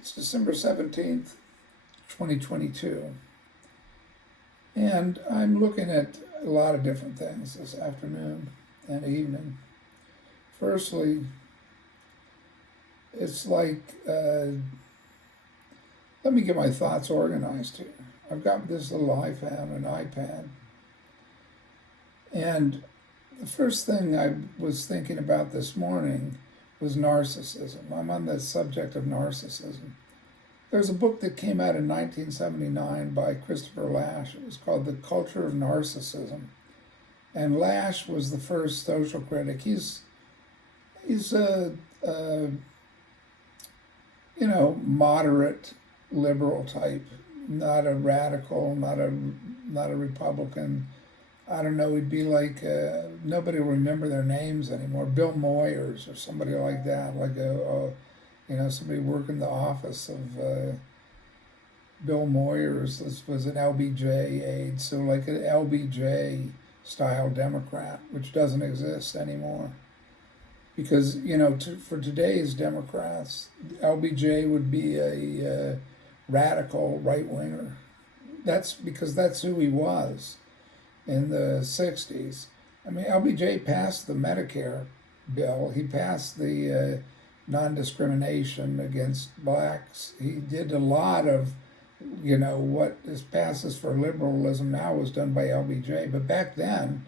It's December 17th, 2022, and I'm looking at a lot of different things this afternoon and evening. Firstly, it's like, let me get my thoughts organized here. I've got this little iPhone, an iPad, and the first thing I was thinking about this morning was narcissism. I'm on the subject of narcissism. There's a book that came out in 1979 by Christopher Lasch. It was called The Culture of Narcissism. And Lasch was the first social critic. He's a moderate liberal type, not a radical, not a Republican. I don't know, he'd be like, nobody will remember their names anymore. Bill Moyers or somebody like that, like somebody working the office of Bill Moyers was an LBJ aide, so like an LBJ style Democrat, which doesn't exist anymore. Because, for today's Democrats, LBJ would be a radical right-winger. That's because that's who he was in the 60s. I mean, LBJ passed the Medicare bill. He passed the non-discrimination against blacks. He did a lot of, what passes for liberalism now was done by LBJ. But back then,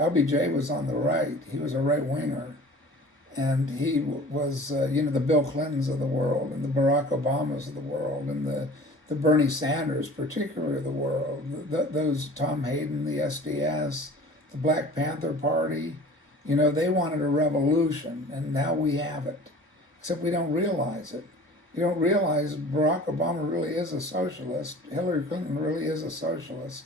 LBJ was on the right. He was a right-winger. And he was, the Bill Clintons of the world and the Barack Obamas of the world and the Bernie Sanders, particularly of the world, those Tom Hayden, the SDS, the Black Panther Party, they wanted a revolution, and now we have it. Except we don't realize it. You don't realize Barack Obama really is a socialist. Hillary Clinton really is a socialist.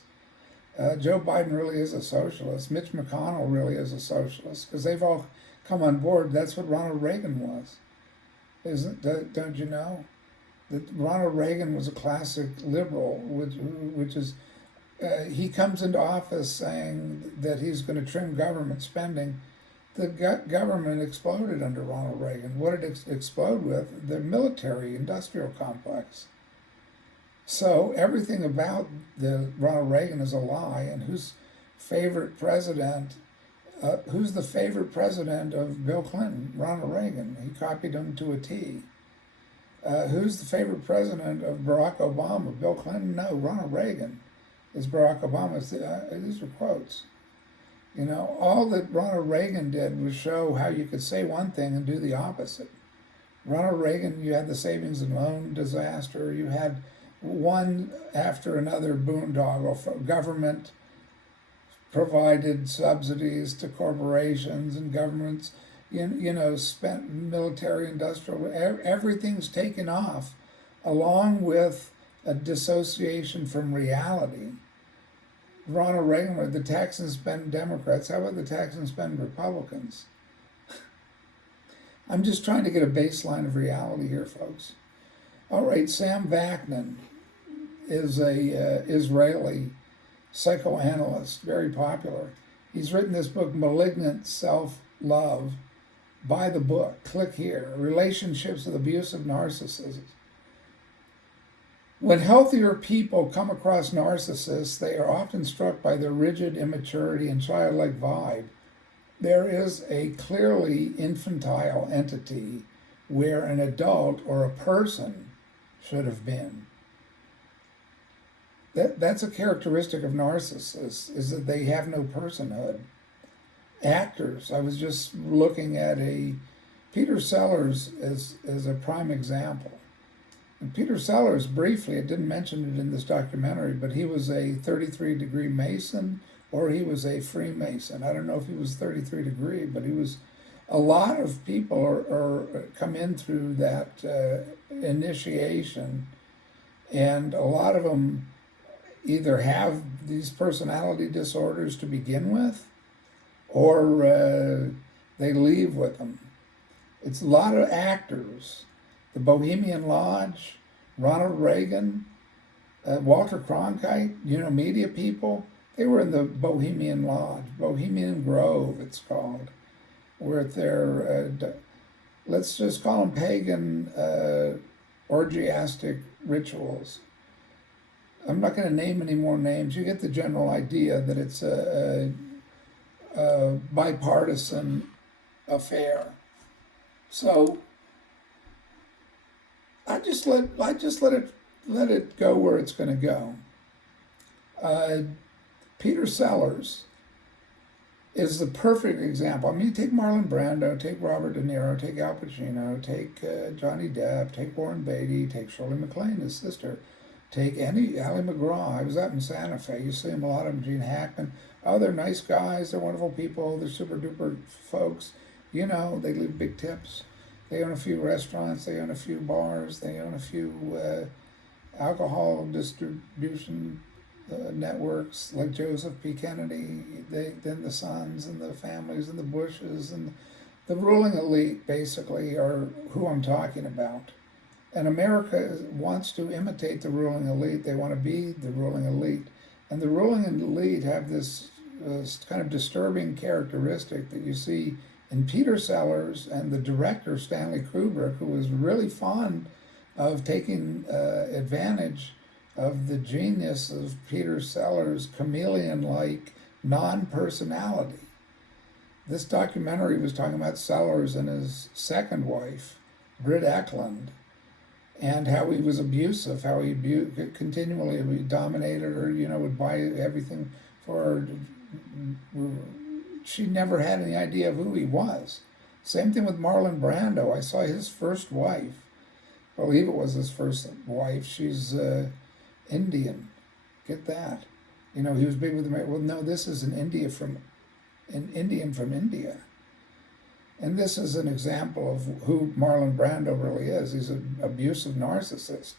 Joe Biden really is a socialist. Mitch McConnell really is a socialist, because they've all come on board. That's what Ronald Reagan was. Don't you know? That Ronald Reagan was a classic liberal, which is, he comes into office saying that he's going to trim government spending. The government exploded under Ronald Reagan. What did it explode with? The military-industrial complex. So everything about the Ronald Reagan is a lie. And who's the favorite president of Bill Clinton? Ronald Reagan. He copied him to a T. Who's the favorite president of Barack Obama? Bill Clinton? No, Ronald Reagan is Barack Obama. These are quotes. All that Ronald Reagan did was show how you could say one thing and do the opposite. Ronald Reagan, you had the savings and loan disaster. You had one after another boondoggle. Government provided subsidies to corporations, and governments spent military, industrial, everything's taken off, along with a dissociation from reality. Ronald Reagan were the tax and spend Democrats. How about the tax and spend Republicans? I'm just trying to get a baseline of reality here, folks. All right, Sam Vaknin is a Israeli psychoanalyst, very popular. He's written this book, Malignant Self-Love. Buy the book. Click here. Relationships with Abusive Narcissists. When healthier people come across narcissists, they are often struck by their rigid immaturity and childlike vibe. There is a clearly infantile entity where an adult or a person should have been. That's a characteristic of narcissists, is that they have no personhood. Actors, I was just looking at Peter Sellers as a prime example. And Peter Sellers, briefly, I didn't mention it in this documentary, but he was a 33-degree Mason, or he was a Freemason. I don't know if he was 33 degree, but he was. A lot of people are come in through that initiation, and a lot of them either have these personality disorders to begin with, or they leave with them. It's a lot of actors. The Bohemian Lodge, Ronald Reagan, Walter Cronkite, media people, they were in the Bohemian Lodge, Bohemian Grove it's called, where they're, let's just call them pagan orgiastic rituals. I'm not going to name any more names. You get the general idea that it's a bipartisan affair. So I just let it go where it's going to go. Peter Sellers is the perfect example. I mean, you take Marlon Brando, take Robert De Niro, take Al Pacino, take Johnny Depp, take Warren Beatty, take Shirley MacLaine, his sister, take Ally McGraw. I was out in Santa Fe. You see them, a lot of them, Gene Hackman. Oh, they're nice guys. They're wonderful people. They're super duper folks. You know, they leave big tips. They own a few restaurants. They own a few bars. They own a few alcohol distribution networks like Joseph P. Kennedy, then the Sons and the families and the Bushes and the ruling elite basically are who I'm talking about. And America wants to imitate the ruling elite. They want to be the ruling elite. And the ruling elite have this kind of disturbing characteristic that you see in Peter Sellers and the director Stanley Kubrick, who was really fond of taking advantage of the genius of Peter Sellers' chameleon-like non-personality. This documentary was talking about Sellers and his second wife, Britt Eklund, and how he was abusive, how he continually dominated her, would buy everything for her. She never had any idea of who he was. Same thing with Marlon Brando. I saw his first wife. I believe it was his first wife. She's Indian. Get that. He was big with America. Well, no, this is an Indian from India. And this is an example of who Marlon Brando really is. He's an abusive narcissist.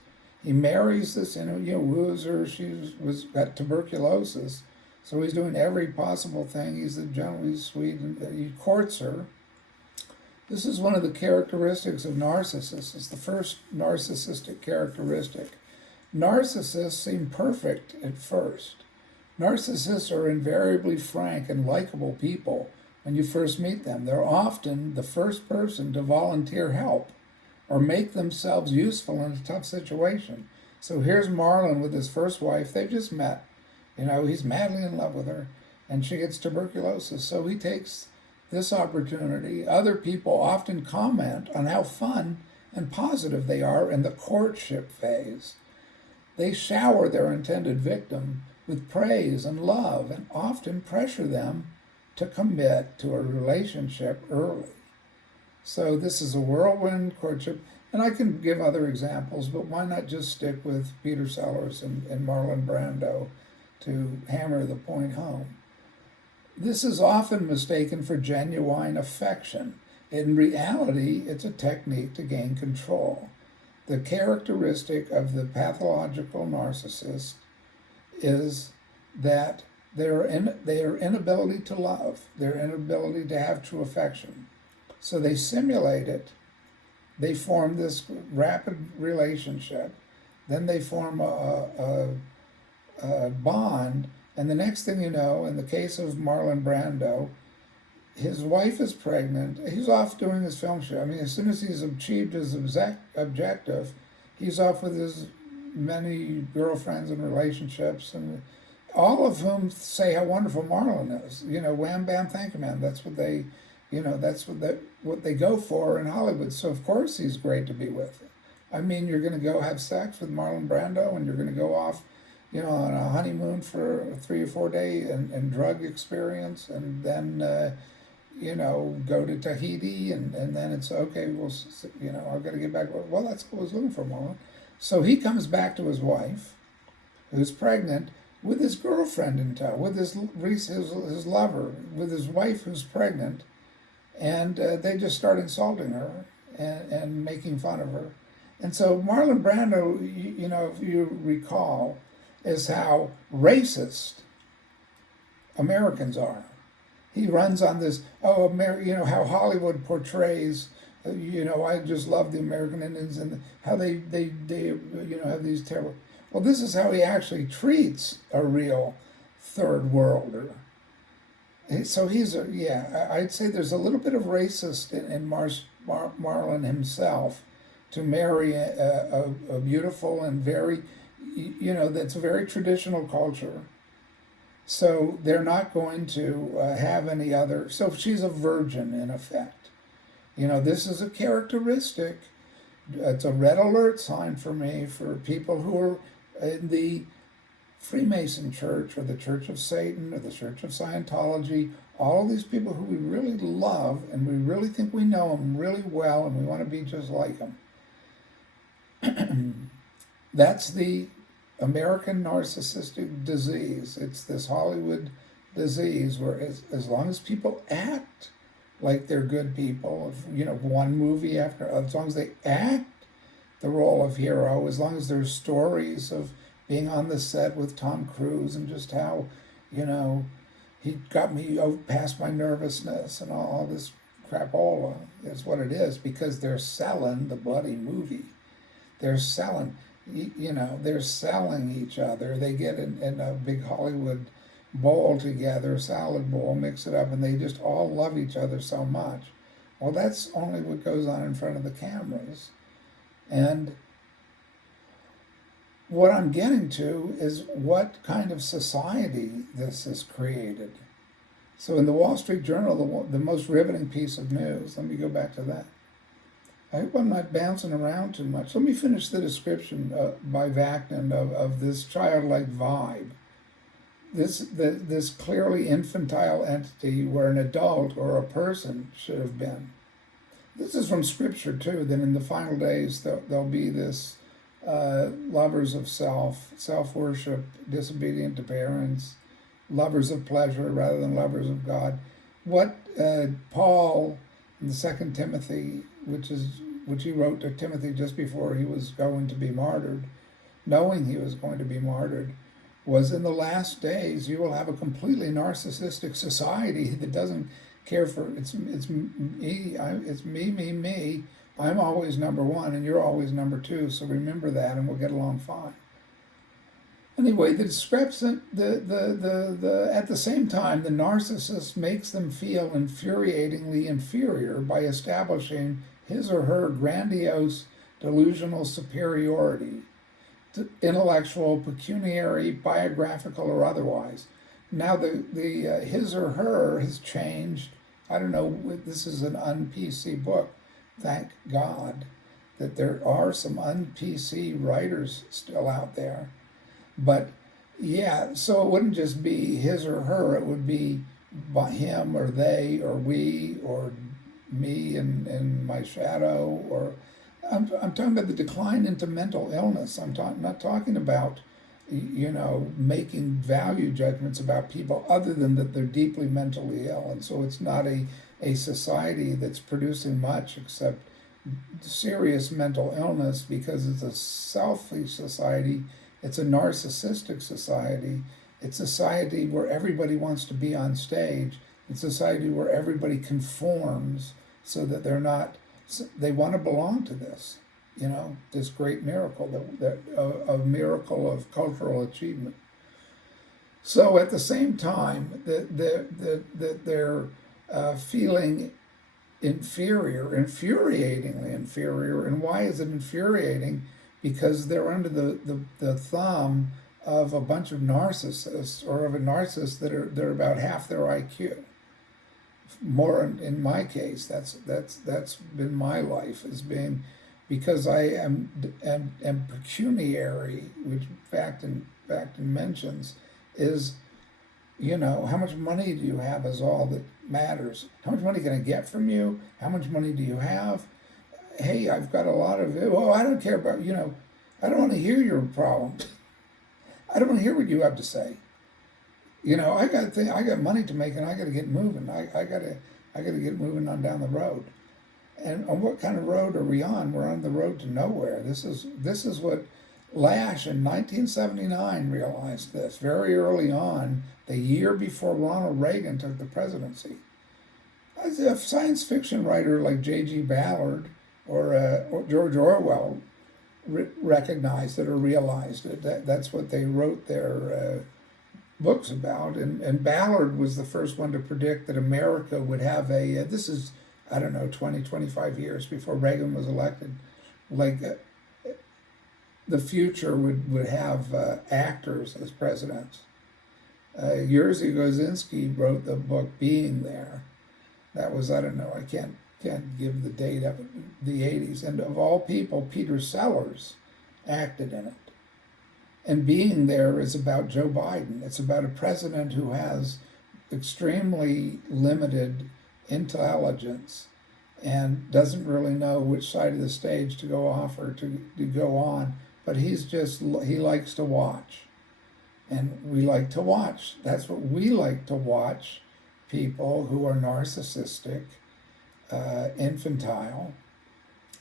He marries this, woos her. She got tuberculosis. So he's doing every possible thing. He's generally sweet, and he courts her. This is one of the characteristics of narcissists. It's the first narcissistic characteristic. Narcissists seem perfect at first. Narcissists are invariably frank and likable people when you first meet them. They're often the first person to volunteer help or make themselves useful in a tough situation. So here's Marlon with his first wife. They just met. He's madly in love with her, and she gets tuberculosis. So he takes this opportunity. Other people often comment on how fun and positive they are in the courtship phase. They shower their intended victim with praise and love and often pressure them to commit to a relationship early. So this is a whirlwind courtship, and I can give other examples, but why not just stick with Peter Sellers and Marlon Brando to hammer the point home? This is often mistaken for genuine affection. In reality, it's a technique to gain control. The characteristic of the pathological narcissist is that their inability to love, their inability to have true affection. So they simulate it. They form this rapid relationship. Then they form a bond. And the next thing you know, in the case of Marlon Brando, his wife is pregnant. He's off doing his film show. I mean, as soon as he's achieved his objective, he's off with his many girlfriends and relationships, and all of whom say how wonderful Marlon is. Wham, bam, thank you, man. That's what they, that's what they go for in Hollywood. So of course he's great to be with. I mean, you're going to go have sex with Marlon Brando, and you're going to go off, on a honeymoon for a 3 or 4 day and drug experience, and then go to Tahiti, and then it's okay. I've got to get back. Well, that's what I was looking for, Marlon. So he comes back to his wife, who's pregnant, with his girlfriend in tow, with his lover, with his wife who's pregnant, and they just start insulting her and making fun of her. And so Marlon Brando, if you recall, is how racist Americans are. He runs on this, how Hollywood portrays, I just love the American Indians and how they have these terrible. Well, this is how he actually treats a real third worlder. So I'd say there's a little bit of racist in Marlon himself to marry a beautiful and very, that's a very traditional culture. So they're not going to have any other, so she's a virgin in effect. This is a characteristic. It's a red alert sign for me for people who are in the Freemason church or the Church of Satan or the Church of Scientology, all of these people who we really love and we really think we know them really well and we want to be just like them. That's the American narcissistic disease. It's this Hollywood disease where as long as people act like they're good people, one movie after, as long as they act the role of hero, as long as there's stories of being on the set with Tom Cruise and just how, he got me past my nervousness and all this crapola is what it is, because they're selling the bloody movie. They're selling, they're selling each other. They get in a big Hollywood bowl together, salad bowl, mix it up, and they just all love each other so much. Well, that's only what goes on in front of the cameras. And what I'm getting to is what kind of society this has created. So in the Wall Street Journal, the most riveting piece of news, let me go back to that. I hope I'm not bouncing around too much. Let me finish the description by Vaknin of this childlike vibe. This clearly infantile entity where an adult or a person should have been. This is from Scripture too, that in the final days there'll be this lovers of self-worship, disobedient to parents, lovers of pleasure rather than lovers of God. What Paul in the 2 Timothy, which he wrote to Timothy just before he was going to be martyred, knowing he was going to be martyred, was in the last days you will have a completely narcissistic society that doesn't care for it's me. I'm always number one and you're always number two. So remember that, and we'll get along fine. Anyway, the discrepancy, at the same time, the narcissist makes them feel infuriatingly inferior by establishing his or her grandiose delusional superiority, intellectual, pecuniary, biographical, or otherwise. Now the his or her has changed. I don't know, this is an un-PC book. Thank God that there are some un-PC writers still out there. But yeah, so it wouldn't just be his or her, it would be by him or they or we or me and my shadow, or I'm talking about the decline into mental illness. I'm not talking about, making value judgments about people other than that they're deeply mentally ill. And so it's not a society that's producing much except serious mental illness, because it's a selfish society. It's a narcissistic society. It's a society where everybody wants to be on stage. It's a society where everybody conforms so that they want to belong to this, this great miracle, a miracle of cultural achievement. So at the same time that they're feeling infuriatingly inferior. And why is it infuriating? Because they're under the thumb of a bunch of narcissists, or of a narcissist they're about half their IQ. More in my case, that's been my life, as being, because I am pecuniary, which Vaknin mentions, is, how much money do you have is all that matters. How much money can I get from you? How much money do you have? Hey, I've got a lot of it. Oh, I don't care about, I don't want to hear your problems. I don't want to hear what you have to say. I got money to make, and I got to get moving. I got to get moving on down the road. And on what kind of road are we on? We're on the road to nowhere. This is what Lash in 1979 realized this very early on, the year before Ronald Reagan took the presidency. As a science fiction writer like J.G. Ballard or George Orwell recognized it or realized it. That's what they wrote their books about. And Ballard was the first one to predict that America would have this is, 20, 25 years before Reagan was elected, like the future would have actors as presidents. Jerzy Kosinski wrote the book Being There. That was, I don't know, I can't give the date of it, the 80s. And of all people, Peter Sellers acted in it. And Being There is about Joe Biden. It's about a president who has extremely limited intelligence and doesn't really know which side of the stage to go off or to go on. But he likes to watch. And we like to watch. That's what we like to watch, people who are narcissistic, infantile.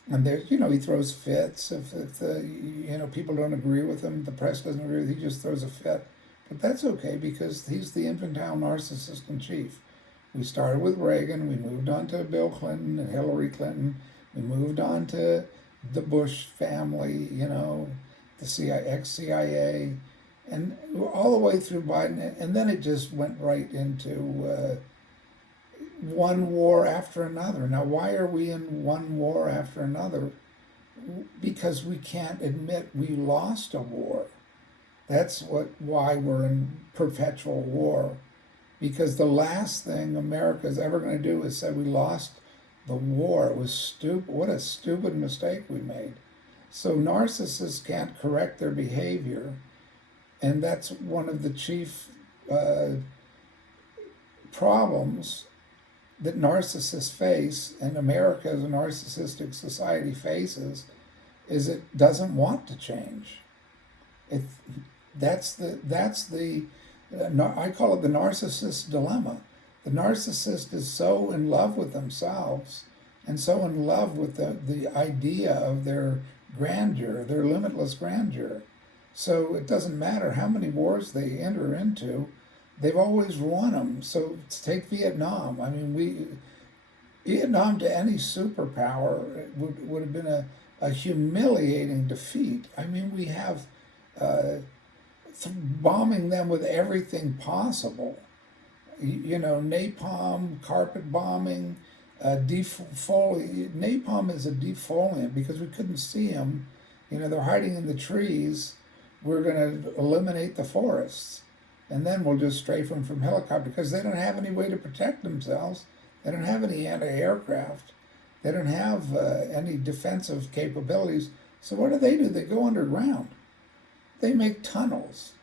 And there's, he throws fits if the, people don't agree with him, the press doesn't agree with him, he just throws a fit. But that's okay because he's the infantile narcissist in chief. We started with Reagan, we moved on to Bill Clinton and Hillary Clinton, we moved on to the Bush family, the CIA, ex-CIA, and all the way through Biden, and then it just went right into one war after another. Now, why are we in one war after another? Because we can't admit we lost a war. That's why we're in perpetual war. Because the last thing America's ever going to do is say we lost the war. It was stupid. What a stupid mistake we made. So narcissists can't correct their behavior. And that's one of the chief problems that narcissists face, and America as a narcissistic society faces, is it doesn't want to change. That's the I call it the narcissist dilemma. The narcissist is so in love with themselves and so in love with the idea of their grandeur, their limitless grandeur. So it doesn't matter how many wars they enter into, they've always won them. So take Vietnam. I mean, Vietnam to any superpower would have been a humiliating defeat. I mean, we have bombing them with everything possible. Napalm, carpet bombing, napalm is a defoliant because we couldn't see them. They're hiding in the trees. We're going to eliminate the forests. And then we'll just strafe them from helicopter because they don't have any way to protect themselves. They don't have any anti-aircraft. They don't have any defensive capabilities. So what do? They go underground. They make tunnels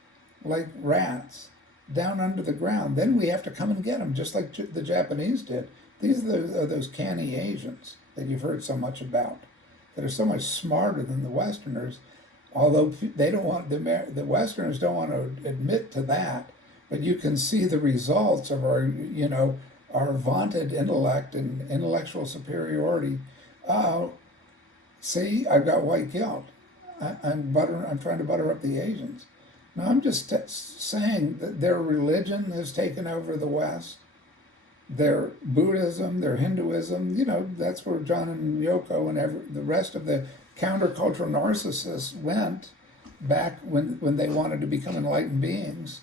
like rats down under the ground. Then we have to come and get them, just like the Japanese did. These are those canny Asians that you've heard so much about, that are so much smarter than the Westerners, although they don't want, the Westerners don't want to admit to that, but you can see the results of our vaunted intellect and intellectual superiority. See, I've got white guilt. I'm trying to butter up the Asians. No, I'm just saying that their religion has taken over the West. Their Buddhism, their Hinduism, that's where John and Yoko and the rest of the countercultural narcissists went back when they wanted to become enlightened beings.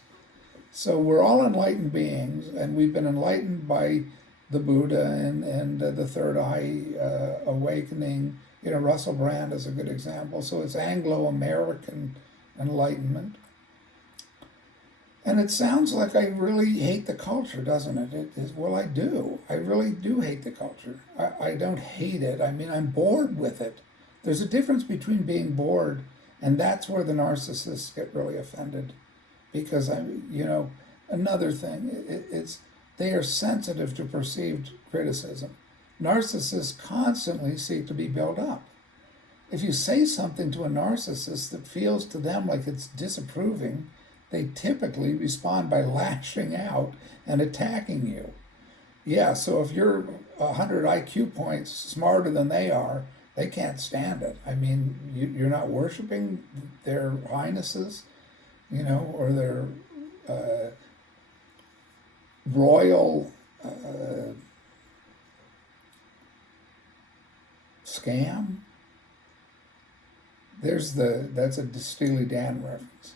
So we're all enlightened beings, and we've been enlightened by the Buddha and the Third Eye awakening. Russell Brand is a good example. So it's Anglo-American enlightenment. And it sounds like I really hate the culture, doesn't it? Well, I do. I really do hate the culture. I don't hate it. I mean, I'm bored with it. There's a difference between being bored, and that's where the narcissists get really offended. Because, another thing, they are sensitive to perceived criticism. Narcissists constantly seek to be built up. If you say something to a narcissist that feels to them like it's disapproving, they typically respond by lashing out and attacking you. Yeah, so if you're 100 IQ points smarter than they are, they can't stand it. I mean, you're not worshiping their highnesses, or their royal scam. That's a Steely Dan reference.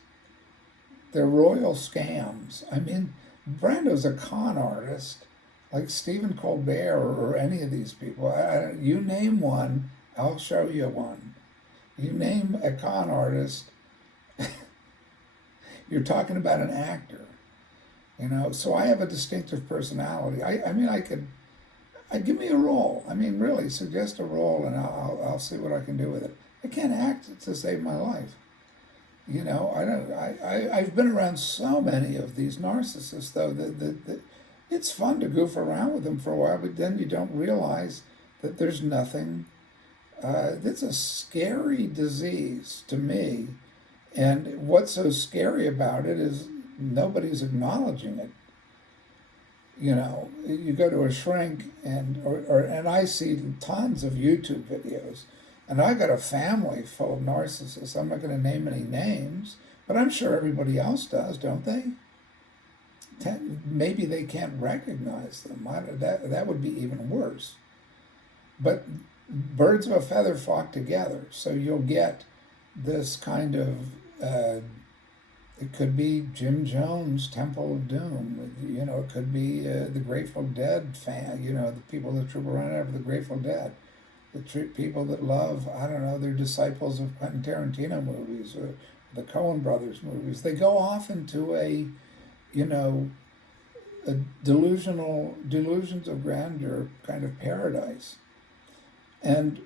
They're royal scams. I mean, Brando's a con artist, like Stephen Colbert or any of these people. You name one, I'll show you one. You name a con artist, you're talking about an actor. So I have a distinctive personality. I mean, I'd give me a role. I mean, really, suggest a role, and I'll see what I can do with it. I can't act to save my life. I don't. I've been around so many of these narcissists, though, that it's fun to goof around with them for a while, but then you don't realize that there's nothing. It's a scary disease to me, and what's so scary about it is nobody's acknowledging it. You go to a shrink, and I see tons of YouTube videos, and I got a family full of narcissists. I'm not going to name any names, but I'm sure everybody else does, don't they? Maybe they can't recognize them. That would be even worse. But birds of a feather flock together, so you'll get this kind of. It could be Jim Jones' Temple of Doom. It could be the Grateful Dead fan. The people that troop around after the Grateful Dead. The people that love, I don't know, they're disciples of Quentin Tarantino movies or the Coen Brothers movies. They go off into a delusions of grandeur kind of paradise. And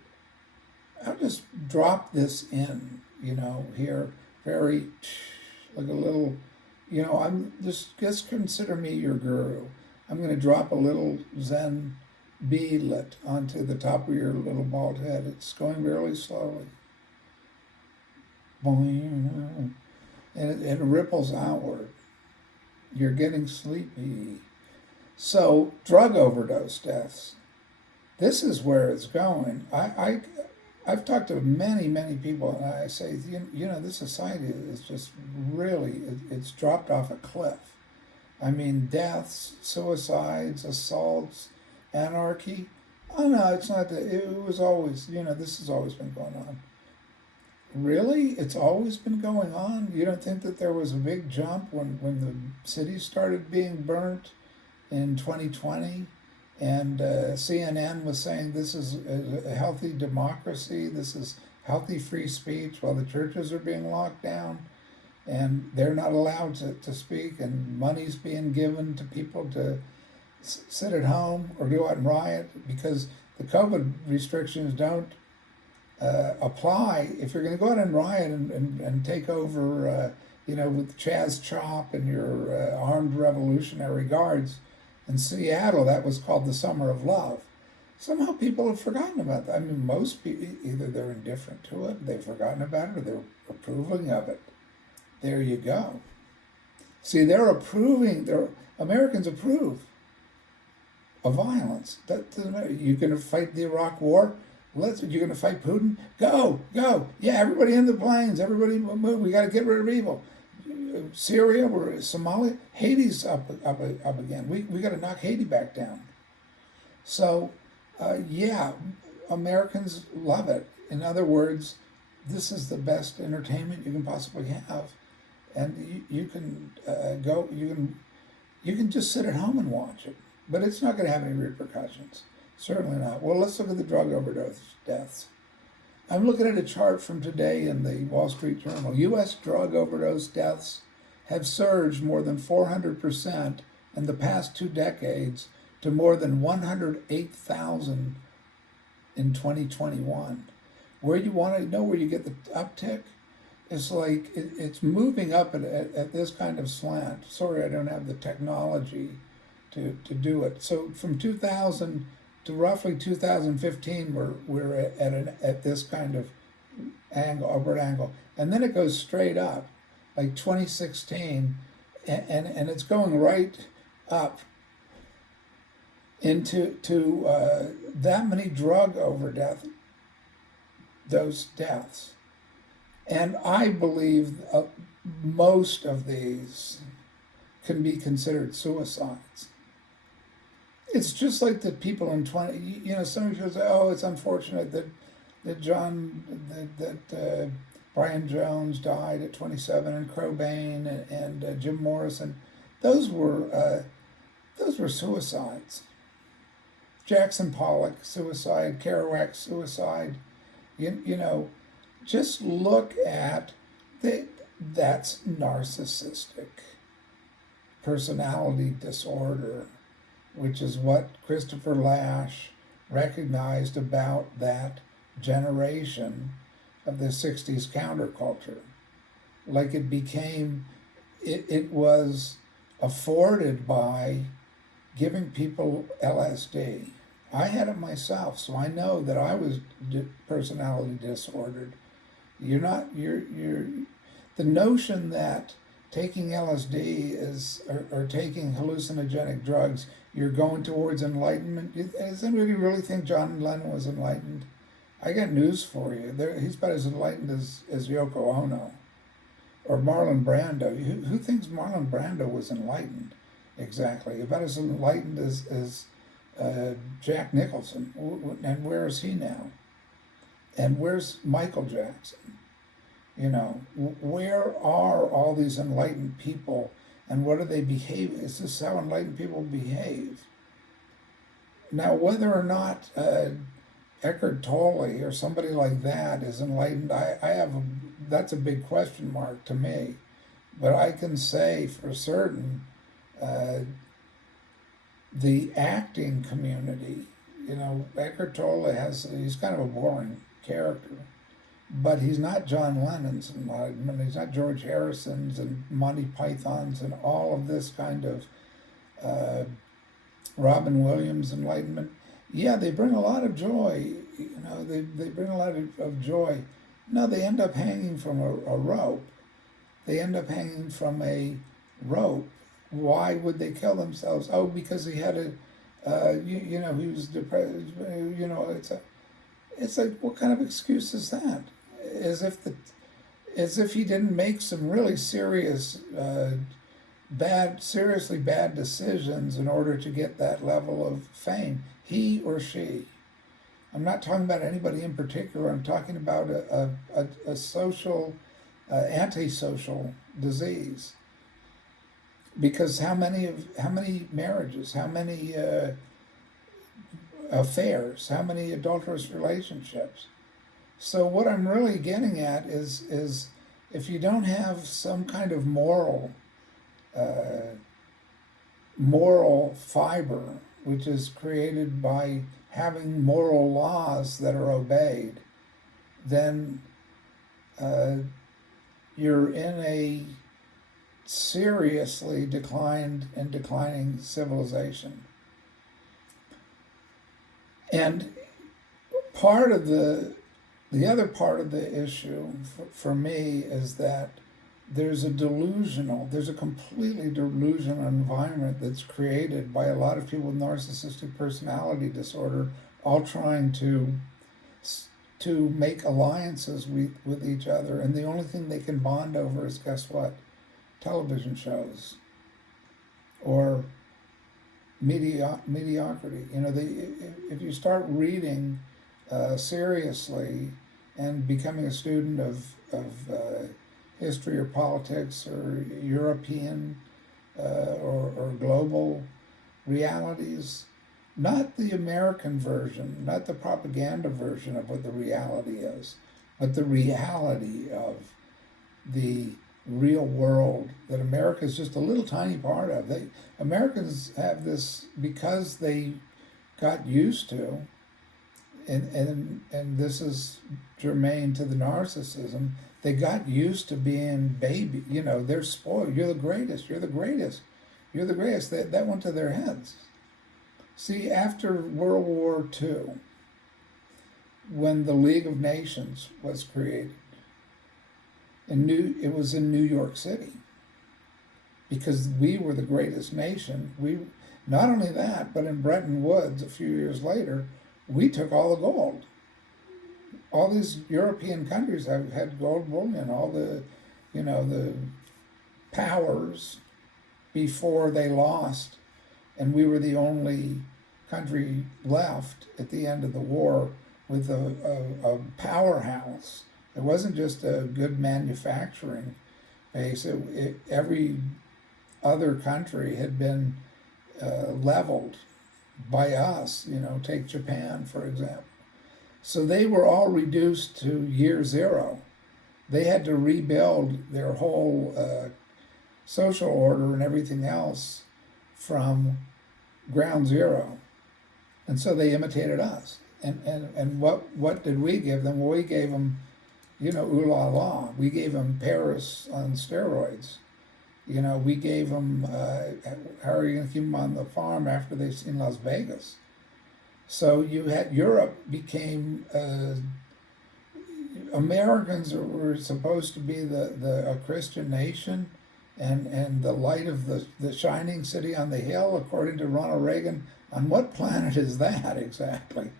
I'll just drop this in, here, very, like a little, I'm just consider me your guru. I'm going to drop a little Zen beadlet onto the top of your little bald head. It's going really slowly. Boing. And it ripples outward. You're getting sleepy. So, drug overdose deaths. This is where it's going. I've talked to many, many people, and I say, this society is just really, it's dropped off a cliff. I mean, deaths, suicides, assaults, anarchy. Oh, no, it's not that. It was always, this has always been going on. Really? It's always been going on? You don't think that there was a big jump when the cities started being burnt in 2020? And CNN was saying this is a healthy democracy, this is healthy free speech, while the churches are being locked down and they're not allowed to speak, and money's being given to people to sit at home or go out and riot because the COVID restrictions don't apply. If you're going to go out and riot and take over, with Chaz Chop and your armed Revolutionary Guards, in Seattle, that was called the Summer of Love. Somehow people have forgotten about that. I mean, most people, either they're indifferent to it, they've forgotten about it, or they're approving of it. There you go. See, Americans approve of violence. That doesn't matter. You're going to fight the Iraq War? You're going to fight Putin? Go. Yeah, everybody in the planes. Everybody move. We got to get rid of evil. Syria, Somalia, Haiti's up again. We got to knock Haiti back down. So, Americans love it. In other words, this is the best entertainment you can possibly have, and you can go. You can just sit at home and watch it, but it's not going to have any repercussions. Certainly not. Well, let's look at the drug overdose deaths. I'm looking at a chart from today in the Wall Street Journal. U.S. drug overdose deaths have surged more than 400% in the past 2 decades to more than 108,000 in 2021. Where you want to know where you get the uptick? It's like it's moving up at this kind of slant. Sorry, I don't have the technology to do it. So from 2000 to roughly 2015, we're at this kind of angle, upward angle, and then it goes straight up, like 2016, and it's going right up into that many drug overdose those deaths, and I believe most of these can be considered suicides. It's just like the people in 20, some people say, oh, it's unfortunate that Brian Jones died at 27, and Cobain and Jim Morrison. Those were suicides. Jackson Pollock, suicide. Kerouac, suicide. just look at that's narcissistic personality disorder, which is what Christopher Lasch recognized about that generation of the 60s counterculture. Like it was afforded by giving people LSD. I had it myself, so I know that I was personality disordered. You're the notion that taking LSD or taking hallucinogenic drugs, you're going towards enlightenment. Does anybody really think John Lennon was enlightened? I got news for you. He's about as enlightened as Yoko Ono or Marlon Brando. Who thinks Marlon Brando was enlightened exactly? About as enlightened as Jack Nicholson. And where is he now? And where's Michael Jackson? Where are all these enlightened people, and what do they behave? Is this how enlightened people behave? Now, whether or not Eckhart Tolle or somebody like that is enlightened, that's a big question mark to me. But I can say for certain, the acting community, Eckhart Tolle he's kind of a boring character. But he's not John Lennon's enlightenment. He's not George Harrison's and Monty Python's and all of this kind of Robin Williams enlightenment. Yeah, they bring a lot of joy. They bring a lot of joy. No, they end up hanging from a rope. They end up hanging from a rope. Why would they kill themselves? Oh, because he had he was depressed. It's like, what kind of excuse is that? As if he didn't make some really serious, seriously bad decisions in order to get that level of fame. He or she. I'm not talking about anybody in particular. I'm talking about a social, antisocial disease. Because how many marriages, how many affairs, how many adulterous relationships? So what I'm really getting at is if you don't have some kind of moral fiber, which is created by having moral laws that are obeyed, then you're in a seriously declining civilization. And part of the other part of the issue for me is that there's a completely delusional environment that's created by a lot of people with narcissistic personality disorder, all trying to make alliances with each other. And the only thing they can bond over is, guess what? Television shows or mediocrity. If you start reading seriously and becoming a student of history or politics or European or global realities, not the American version, not the propaganda version of what the reality is, but the reality of the real world that America is just a little tiny part of. Americans have this because they got used to, and this is germane to the narcissism, they got used to being baby. They're spoiled. You're the greatest. You're the greatest. You're the greatest. That went to their heads. See, after World War II, when the League of Nations was created, it was in New York City, because we were the greatest nation. Not only that, but in Bretton Woods a few years later, we took all the gold. All these European countries have had gold bullion, all the powers before they lost, and we were the only country left at the end of the war with a powerhouse. It wasn't just a good manufacturing base. Every other country had been leveled by us. Take Japan, for example. So they were all reduced to year zero. They had to rebuild their whole social order and everything else from ground zero. And so they imitated us. And what did we give them? Well, we gave them, ooh la la. We gave them Paris on steroids. We gave them, how are you going to keep them on the farm after they've seen Las Vegas? So Europe became, Americans were supposed to be a Christian nation and the light of the shining city on the hill, according to Ronald Reagan. On what planet is that exactly?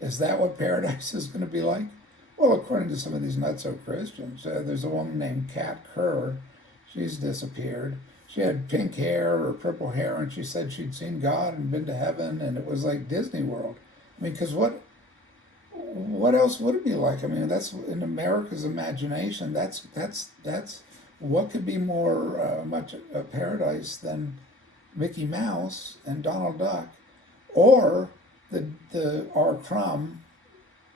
Is that what paradise is going to be like? Well, according to some of these nutso-Christians, there's a woman named Kat Kerr. She's disappeared. She had pink hair or purple hair, and she said she'd seen God and been to heaven, and it was like Disney World. I mean, because what else would it be like? I mean, that's in America's imagination. That's what could be more much a paradise than Mickey Mouse and Donald Duck, or the R. Crumb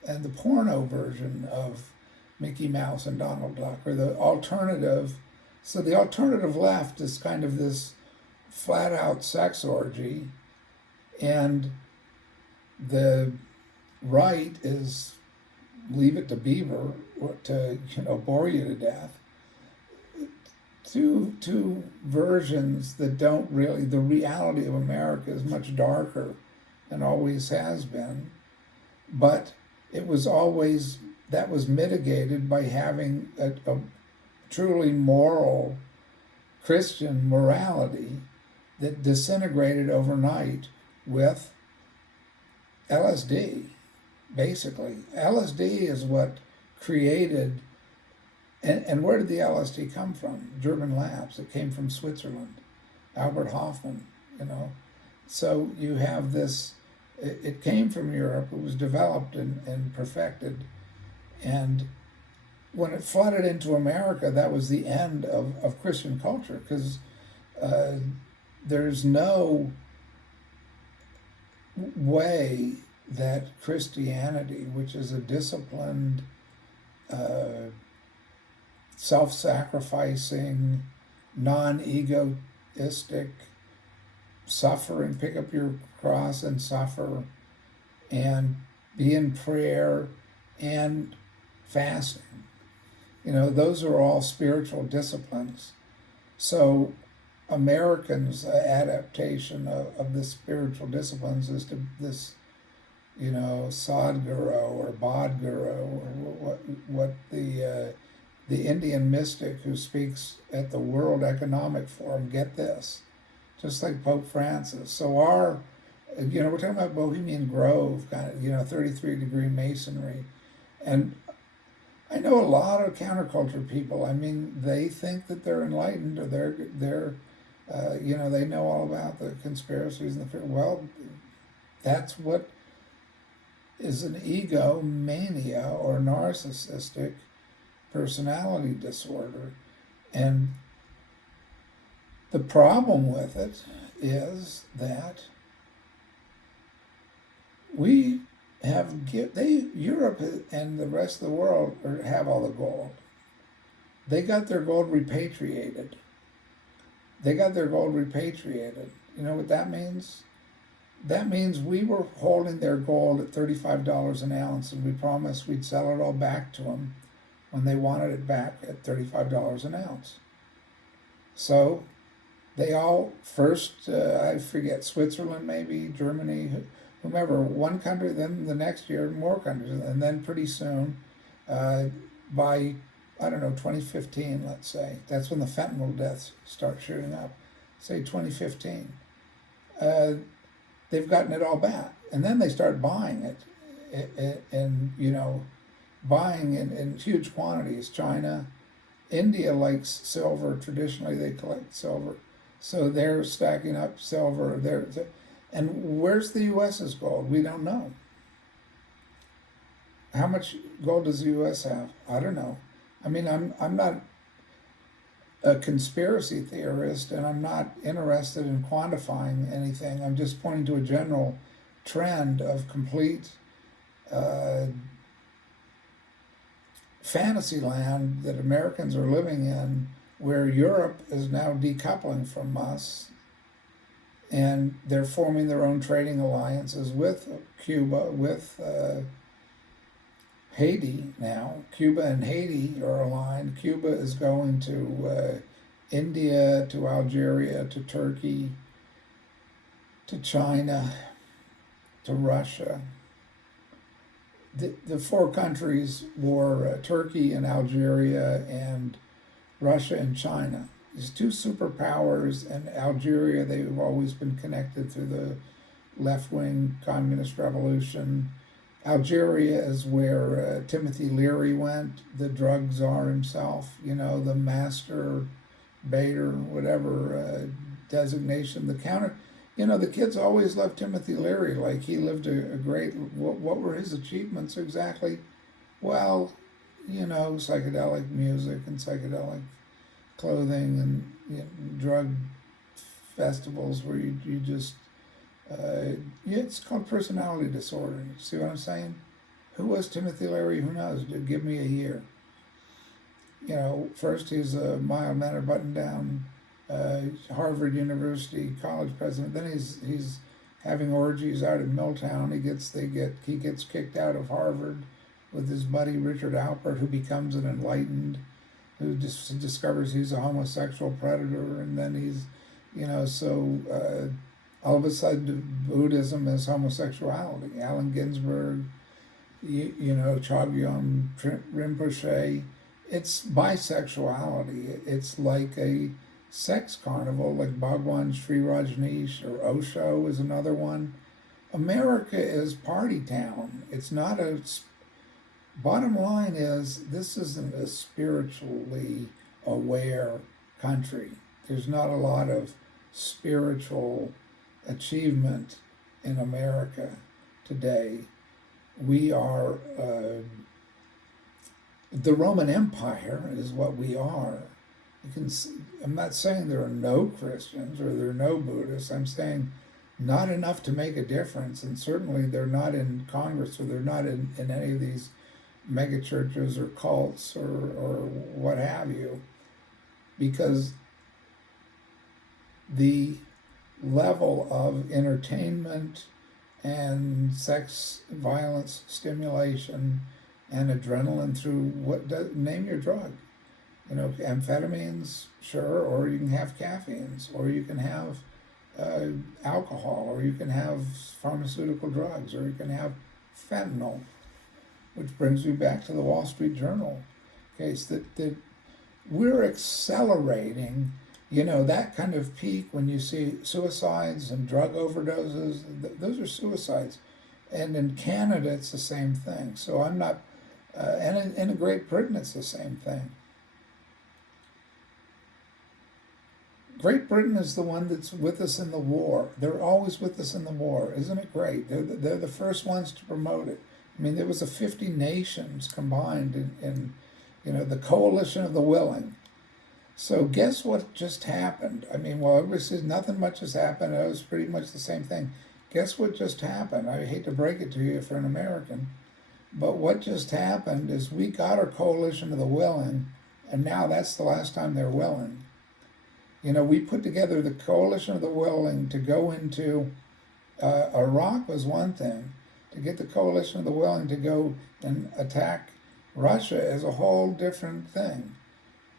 and the porno version of Mickey Mouse and Donald Duck, or the alternative. So the alternative left is kind of this flat out sex orgy, and the right is Leave It to Beaver, or to bore you to death. Two versions that don't really. The reality of America is much darker and always has been, but it was always, that was mitigated by having a truly moral Christian morality that disintegrated overnight with LSD. Basically, LSD is what created. And where did the LSD come from? German labs. It came from Switzerland. Albert Hofmann, So you have this, it came from Europe. It was developed and perfected. And when it flooded into America, that was the end of Christian culture, because there's no way that Christianity, which is a disciplined, self-sacrificing, non-egoistic, suffering, pick up your cross and suffer, and be in prayer and fasting. Those are all spiritual disciplines. So Americans' adaptation of the spiritual disciplines is to this, Sadhguru or Bodhguru, or what the Indian mystic who speaks at the World Economic Forum, get this, just like Pope Francis. So we're talking about Bohemian Grove, kind of, 33-degree masonry. And I know a lot of counterculture people. I mean, they think that they're enlightened, or they're they know all about the conspiracies and the. Well, that's what is an egomania or narcissistic personality disorder. And the problem with it is that we have Europe and the rest of the world have all the gold. They got their gold repatriated. You know what that means? That means we were holding their gold at $35 an ounce, and we promised we'd sell it all back to them when they wanted it back at $35 an ounce. So they all first, I forget, Switzerland maybe, Germany, whomever, one country, then the next year more countries, and then pretty soon, by, 2015, let's say, that's when the fentanyl deaths start shooting up, say 2015, they've gotten it all back. And then they start buying it, and buying in huge quantities. China, India likes silver. Traditionally, they collect silver. So they're stacking up silver. And where's the U.S.'s gold? We don't know. How much gold does the U.S. have? I don't know. I mean, I'm not a conspiracy theorist, and I'm not interested in quantifying anything. I'm just pointing to a general trend of complete uh, fantasy land that Americans are living in, where Europe is now decoupling from us, and they're forming their own trading alliances with Cuba, with Haiti now. Cuba and Haiti are aligned. Cuba is going to India, to Algeria, to Turkey, to China, to Russia. The four countries were Turkey and Algeria and Russia and China. These two superpowers, and Algeria, they've always been connected through the left-wing communist revolution. Algeria is where Timothy Leary went, the drug czar himself, the master baiter, whatever designation, the counter. The kids always loved Timothy Leary, like he lived a great, what were his achievements exactly? Well, psychedelic music and psychedelic clothing and drug festivals where you just, it's called personality disorder. See what I'm saying? Who was Timothy Leary? Who knows? Give me a year. First he's a mild-mannered button-down Harvard University college president. Then he's having orgies out in Milltown. He gets kicked out of Harvard with his buddy Richard Alpert, who becomes an enlightened, who just discovers he's a homosexual predator, and then he's, all of a sudden Buddhism is homosexuality. Allen Ginsberg, Chogyam Rinpoche, it's bisexuality. It's like a sex carnival, like Bhagwan Sri Rajneesh, or Osho is another one. America is party town. It's not a... Bottom line is, this isn't a spiritually aware country. There's not a lot of spiritual achievement in America today. We are... the Roman Empire is what we are. I'm not saying there are no Christians or there are no Buddhists. I'm saying not enough to make a difference, and certainly they're not in Congress, or they're not in any of these mega churches or cults or what have you, because the level of entertainment and sex violence stimulation and adrenaline through name your drug. Amphetamines, sure, or you can have caffeines, or you can have alcohol, or you can have pharmaceutical drugs, or you can have fentanyl, which brings me back to the Wall Street Journal case, that we're accelerating, that kind of peak when you see suicides and drug overdoses, those are suicides. And in Canada, it's the same thing. So I'm not, and in Great Britain, it's the same thing. Great Britain is the one that's with us in the war. They're always with us in the war. Isn't it great? They're the first ones to promote it. I mean, there was 50 nations combined in the coalition of the willing. So guess what just happened? I mean, well, everybody says nothing much has happened. It was pretty much the same thing. Guess what just happened? I hate to break it to you if you're an American, but what just happened is we got our coalition of the willing, and now that's the last time they're willing. We put together the coalition of the willing to go into Iraq was one thing. To get the coalition of the willing to go and attack Russia is a whole different thing.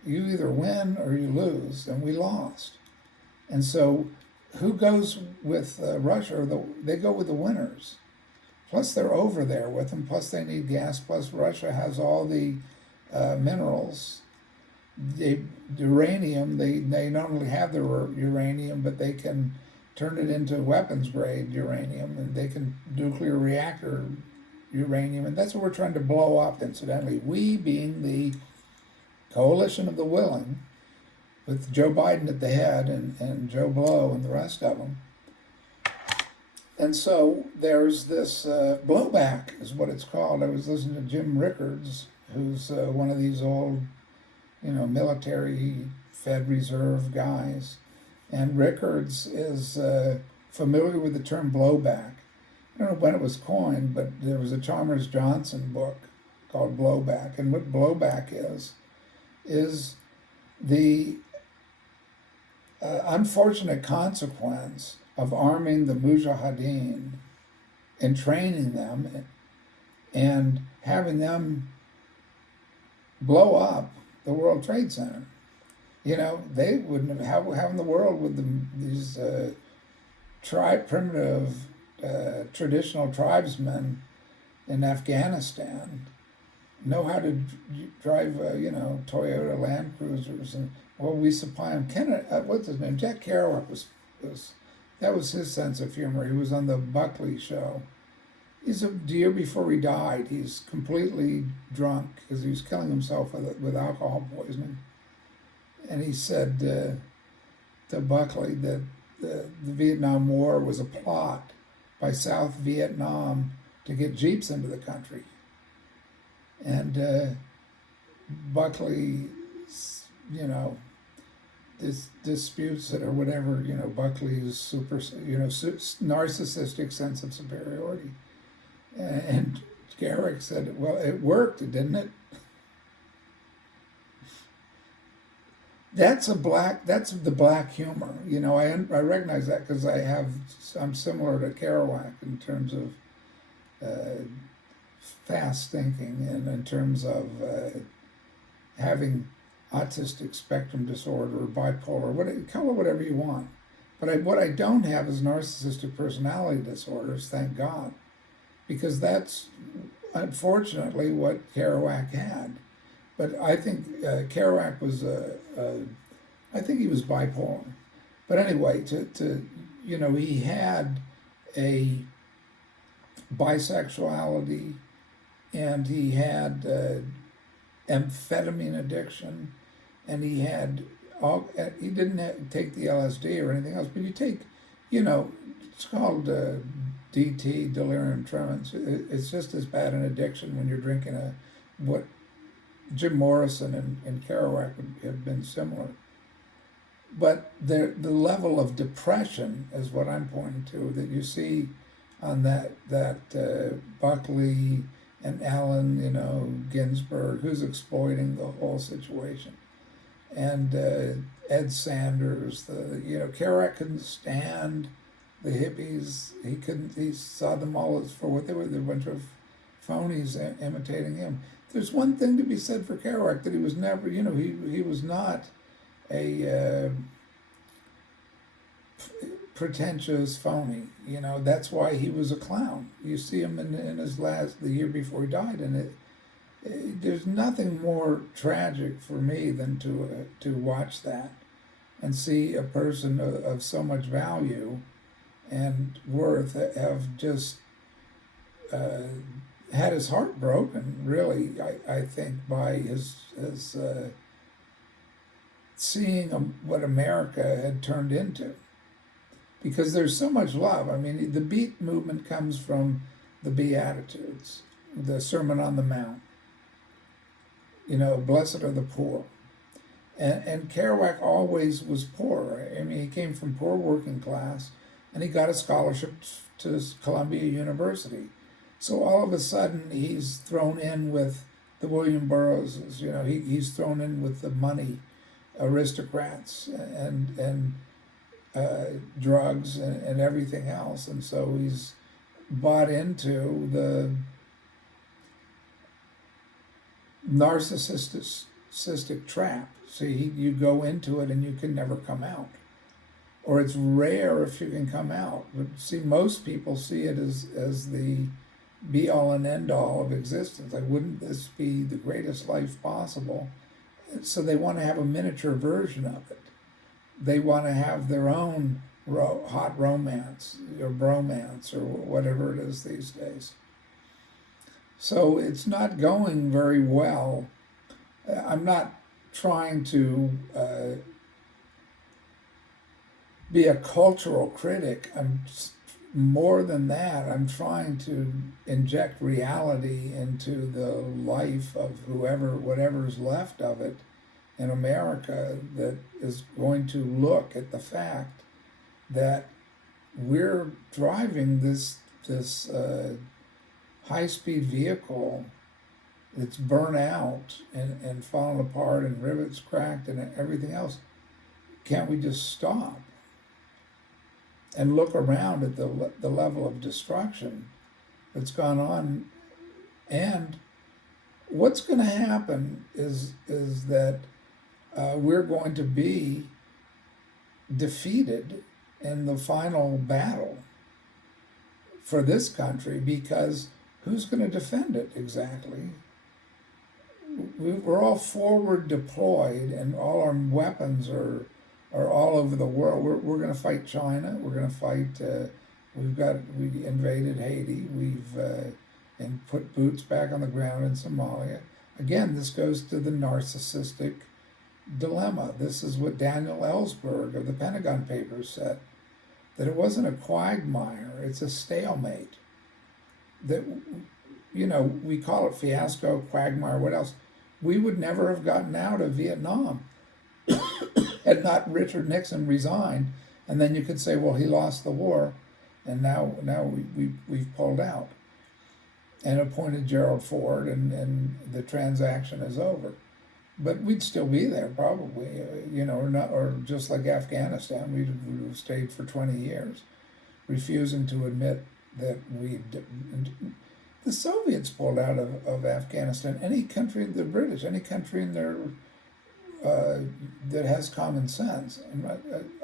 You either win or you lose, and we lost. And so who goes with Russia? They go with the winners. Plus they're over there with them, plus they need gas, plus Russia has all the minerals. Uranium, they not only have the uranium, but they can turn it into weapons grade uranium, and they can nuclear reactor uranium, and that's what we're trying to blow up, incidentally. We being the coalition of the willing, with Joe Biden at the head and Joe Blow and the rest of them. And so there's this blowback is what it's called. I was listening to Jim Rickards, who's one of these old military Fed Reserve guys. And Rickards is familiar with the term blowback. I don't know when it was coined, but there was a Chalmers Johnson book called Blowback. And what blowback is the unfortunate consequence of arming the Mujahideen and training them and having them blow up the World Trade Center. You know, they wouldn't have in the world with these primitive traditional tribesmen in Afghanistan know how to drive, Toyota Land Cruisers, and well, we supply them. What's his name? Jack Kerouac was that was his sense of humor. He was on the Buckley show. He's the year before he died. He's completely drunk because he was killing himself with alcohol poisoning, and he said to Buckley that the Vietnam War was a plot by South Vietnam to get Jeeps into the country. And Buckley, disputes it or whatever, Buckley's narcissistic sense of superiority. And Garrick said, well, it worked, didn't it? That's the black humor. I recognize that because I'm similar to Kerouac in terms of fast thinking and in terms of having autistic spectrum disorder or bipolar, call it whatever you want. But what I don't have is narcissistic personality disorders, thank God, because that's unfortunately what Kerouac had. But I think Kerouac was I think he was bipolar. But anyway, he had a bisexuality, and he had amphetamine addiction, and he didn't take the LSD or anything else, but you take, it's called DT, delirium tremens. It's just as bad an addiction when you're drinking what Jim Morrison and Kerouac have been similar. But the level of depression is what I'm pointing to, that you see on that Buckley and Allen, Ginsberg, who's exploiting the whole situation. And Ed Sanders, Kerouac couldn't stand the hippies. He saw them all as for what they were. They're a bunch of phonies imitating him. There's one thing to be said for Kerouac, that he was never, he was not a pretentious phony. That's why he was a clown. You see him in the year before he died, and there's nothing more tragic for me than to watch that and see a person of so much value and worth have just had his heart broken, really, I think, by his seeing what America had turned into. Because there's so much love. I mean, the Beat movement comes from the Beatitudes, the Sermon on the Mount. Blessed are the poor. And Kerouac always was poor. I mean, he came from poor working class, and he got a scholarship to Columbia University. So all of a sudden, he's thrown in with the William Burroughses. He's thrown in with the money aristocrats and drugs and everything else. And so he's bought into the narcissistic trap. See, you go into it and you can never come out. Or it's rare if you can come out. But see, most people see it as the be-all and end-all of existence. Like, wouldn't this be the greatest life possible? So they want to have a miniature version of it. They want to have their own hot romance or bromance or whatever it is these days. So it's not going very well. I'm not trying to be a cultural critic. I'm more than that. I'm trying to inject reality into the life of whatever's left of it in America, that is going to look at the fact that we're driving this this high-speed vehicle that's burnt out and fallen apart and rivets cracked and everything else. Can't we just stop and look around at the level of destruction that's gone on? And what's going to happen is that we're going to be defeated in the final battle for this country, because who's going to defend it exactly? We're all forward deployed, and all our weapons are all over the world. We're going to fight China. We're going to fight. We invaded Haiti. And put boots back on the ground in Somalia. Again, this goes to the narcissistic dilemma. This is what Daniel Ellsberg of the Pentagon Papers said, that it wasn't a quagmire, it's a stalemate. That, we call it fiasco, quagmire, what else? We would never have gotten out of Vietnam had not Richard Nixon resigned, and then you could say, well, he lost the war, and now we've pulled out and appointed Gerald Ford, and the transaction is over. But we'd still be there probably, or just like Afghanistan, we'd have stayed for 20 years, refusing to admit that the Soviets pulled out of Afghanistan. Any country, the British, any country in there that has common sense. And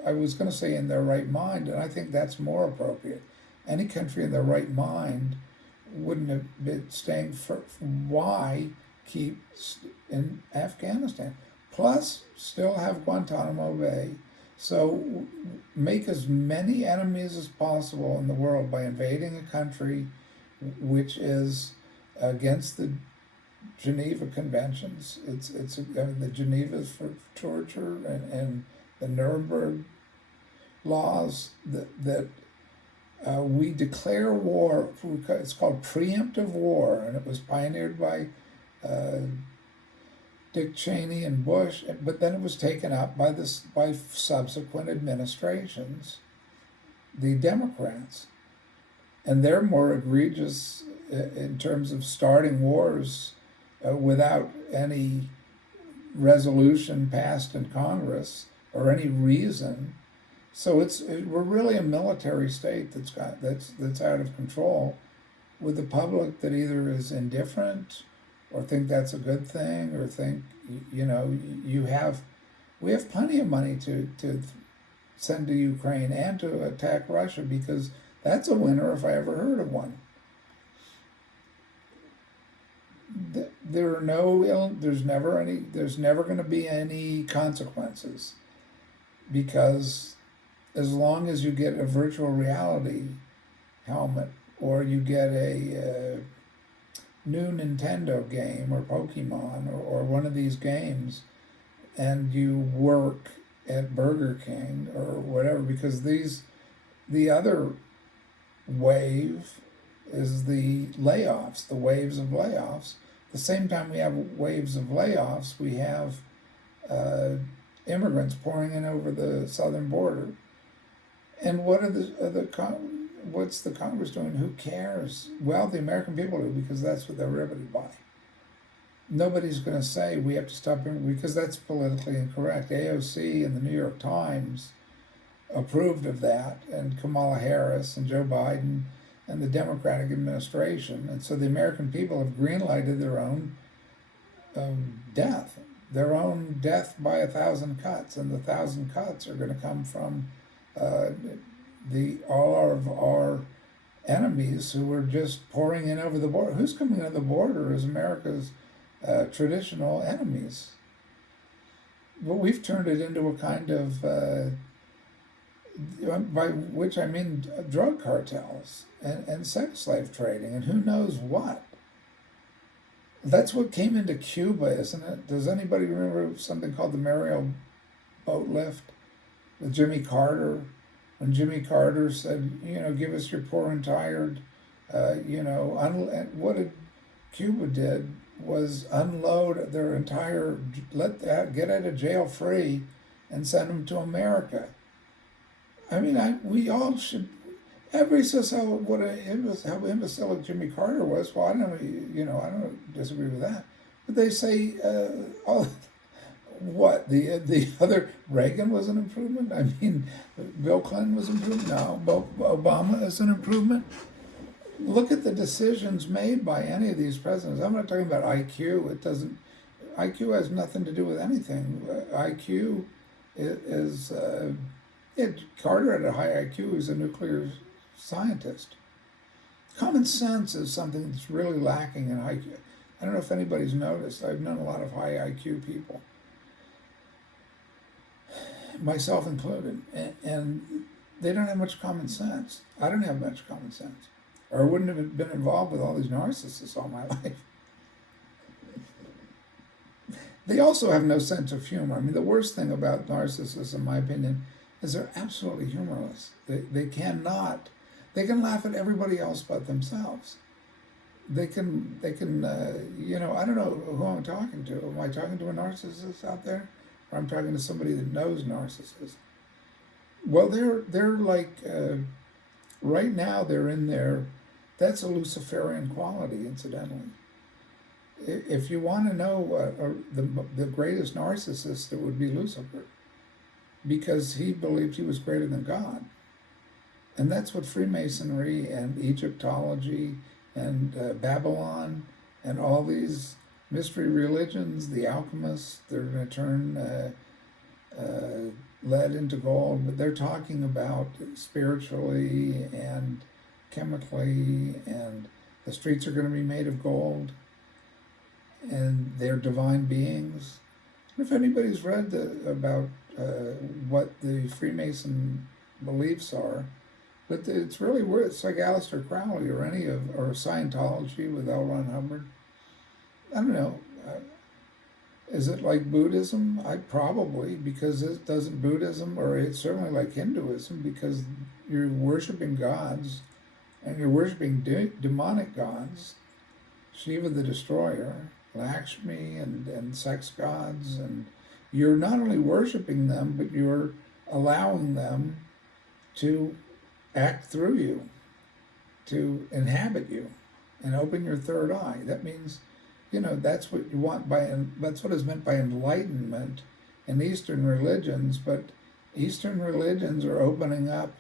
I was going to say in their right mind, and I think that's more appropriate. Any country in their right mind wouldn't have been staying for why keep in Afghanistan. Plus, still have Guantanamo Bay. So make as many enemies as possible in the world by invading a country which is against the Geneva Conventions. It's the Genevas for torture and the Nuremberg laws that we declare war. It's called preemptive war, and it was pioneered by Dick Cheney and Bush, but then it was taken up by subsequent administrations, the Democrats, and they're more egregious in terms of starting wars without any resolution passed in Congress or any reason. So we're really a military state that's out of control, with the public that either is indifferent or think that's a good thing, or think we have plenty of money to send to Ukraine and to attack Russia, because that's a winner if I ever heard of one. There's never going to be any consequences, because as long as you get a virtual reality helmet, or you get a new Nintendo game or Pokemon or one of these games, and you work at Burger King or whatever, because the other wave is the layoffs, the waves of layoffs. The same time we have waves of layoffs, we have immigrants pouring in over the southern border. And what's the Congress doing? Who cares? Well, the American people do, because that's what they're riveted by. Nobody's going to say we have to stop him, because that's politically incorrect. AOC and the New York Times approved of that, and Kamala Harris and Joe Biden and the Democratic administration. And so the American people have greenlighted their own death by 1,000 cuts. And the 1,000 cuts are going to come from all of our enemies who are just pouring in over the border. Who's coming over the border is America's traditional enemies. But we've turned it into a kind of, by which I mean drug cartels and sex slave trading and who knows what. That's what came into Cuba, isn't it? Does anybody remember something called the Mariel boat lift with Jimmy Carter? When Jimmy Carter said, give us your poor and tired, what Cuba did was unload their entire, get out of jail free and send them to America. I mean, we all should, Everybody says how imbecilic Jimmy Carter was. Well, I don't disagree with that. But they say, oh, what the other Reagan was an improvement. I mean, Bill Clinton was an improvement. No, Obama is an improvement. Look at the decisions made by any of these presidents. I'm not talking about IQ. It doesn't. IQ has nothing to do with anything. IQ is. Carter had a high IQ. He was a nuclear scientist. Common sense is something that's really lacking in IQ. I don't know if anybody's noticed. I've known a lot of high IQ people, myself included, and they don't have much common sense. I don't have much common sense, or I wouldn't have been involved with all these narcissists all my life. They also have no sense of humor. I mean, the worst thing about narcissists, in my opinion, is they're absolutely humorless. They can laugh at everybody else but themselves. They can, I don't know who I'm talking to. Am I talking to a narcissist out there? Or I'm talking to somebody that knows narcissists? Well, they're like, right now they're in there. That's a Luciferian quality, incidentally. If you want to know the greatest narcissist, it would be Lucifer, because he believed he was greater than God. And that's what Freemasonry and Egyptology and Babylon and all these mystery religions, the alchemists, they're going to turn lead into gold, but they're talking about spiritually and chemically, and the streets are going to be made of gold, and they're divine beings. If anybody's read about what the Freemason beliefs are, but it's really weird. It's like Aleister Crowley or or Scientology with L. Ron Hubbard. I don't know. Is it like Buddhism? Probably, because it doesn't Buddhism, or it's certainly like Hinduism, because you're worshiping gods, and you're worshiping demonic gods, Shiva the Destroyer, Lakshmi, and sex gods, and you're not only worshiping them, but you're allowing them to act through you, to inhabit you, and open your third eye. That means, that's what you want that's what is meant by enlightenment in Eastern religions, but Eastern religions are opening up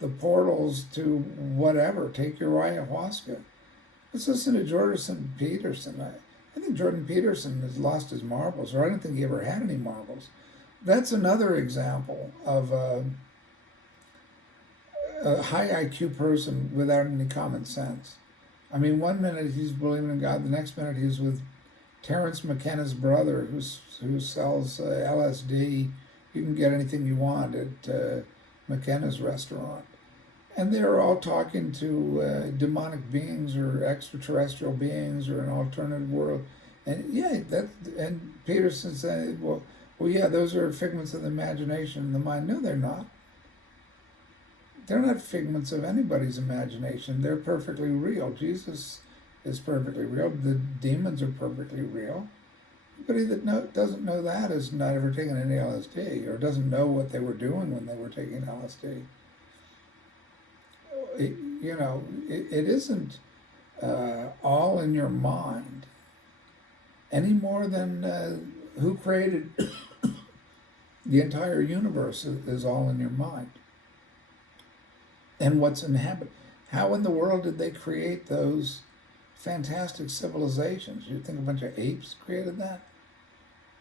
the portals to whatever. Take your ayahuasca. Let's listen to Jordan Peterson. I think Jordan Peterson has lost his marbles, or I don't think he ever had any marbles. That's another example of a high IQ person without any common sense. I mean, one minute he's believing in God, the next minute he's with Terence McKenna's brother, who sells LSD. You can get anything you want at McKenna's restaurant. And they're all talking to demonic beings or extraterrestrial beings or an alternative world. And and Peterson said, well, yeah, those are figments of the imagination and the mind. No, they're not. They're not figments of anybody's imagination. They're perfectly real. Jesus is perfectly real. The demons are perfectly real. Anybody that doesn't know that has not ever taken any LSD, or doesn't know what they were doing when they were taking LSD. It isn't all in your mind any more than who created the entire universe is all in your mind. And what's inhabited. How in the world did they create those fantastic civilizations? You think a bunch of apes created that?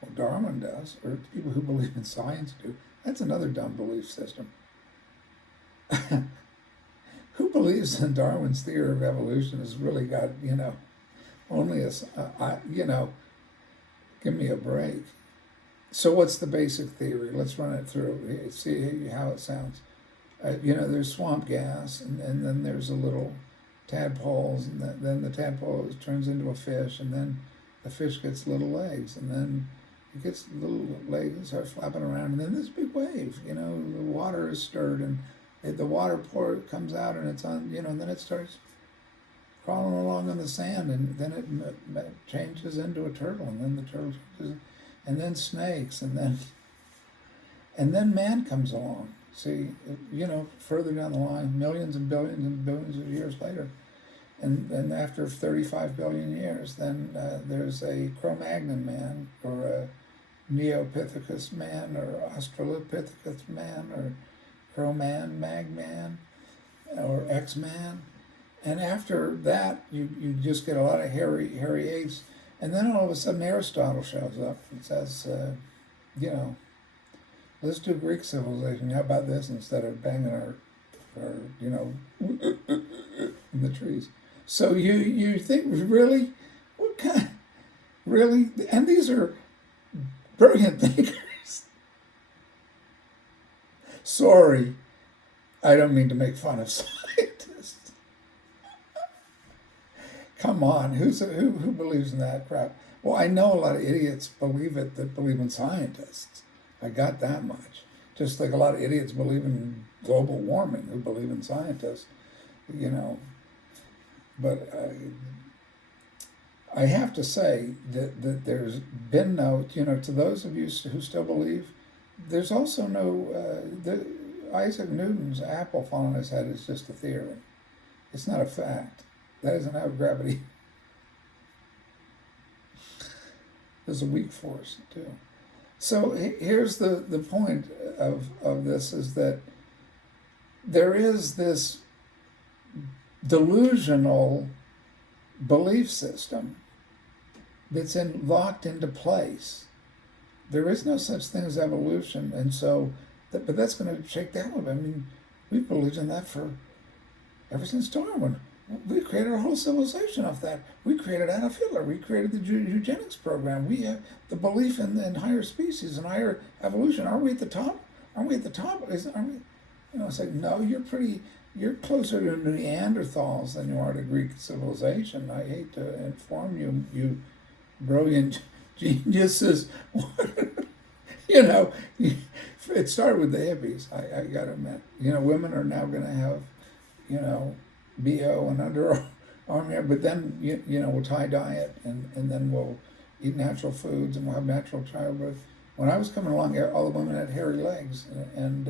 Well, Darwin does, or people who believe in science do. That's another dumb belief system. Who believes in Darwin's theory of evolution has really got, only give me a break. So what's the basic theory? Let's run it through, see how it sounds. There's swamp gas, and then there's a little tadpoles, and then the tadpole turns into a fish, and then the fish gets little legs, and then it gets little legs and starts flapping around, and then this big wave, the water is stirred, and the water comes out, and it's on, and then it starts crawling along on the sand, and then it changes into a turtle, and then the turtle changes, and then snakes, and then man comes along. See, further down the line, millions and billions of years later, and after 35 billion years, then there's a Cro-Magnon man, or a Neopithecus man, or Australopithecus man, or Cro-Man, Mag-Man, or X-Man. And after that, you just get a lot of hairy apes. And then all of a sudden Aristotle shows up and says, let's do Greek civilization. How about this, instead of banging our in the trees? So you think, really? What kind? Really? And these are brilliant thinkers. Sorry, I don't mean to make fun of scientists. Come on, who believes in that crap? Well, I know a lot of idiots believe it that believe in scientists. I got that much. Just like a lot of idiots believe in global warming who believe in scientists, But I have to say that there's been no, to those of you who still believe, there's also no, Isaac Newton's apple falling on his head is just a theory. It's not a fact. That doesn't have gravity. There's a weak force, too. So here's the point of this, is that there is this delusional belief system that's locked into place. There is no such thing as evolution, and so, but that's going to shake the hell out of it. I mean, we've believed in that ever since Darwin. We created a whole civilization off that. We created Adolf Hitler. We created the eugenics program. We have the belief in higher species and higher evolution. Aren't we at the top? Aren't we at the top? Aren't we? It's like, no, you're closer to Neanderthals than you are to Greek civilization. I hate to inform you, you brilliant geniuses. It started with the hippies. I got to admit, women are now going to have, BO and underarm hair, but then we'll tie-dye it, and then we'll eat natural foods, and we'll have natural childbirth. When I was coming along, all the women had hairy legs, and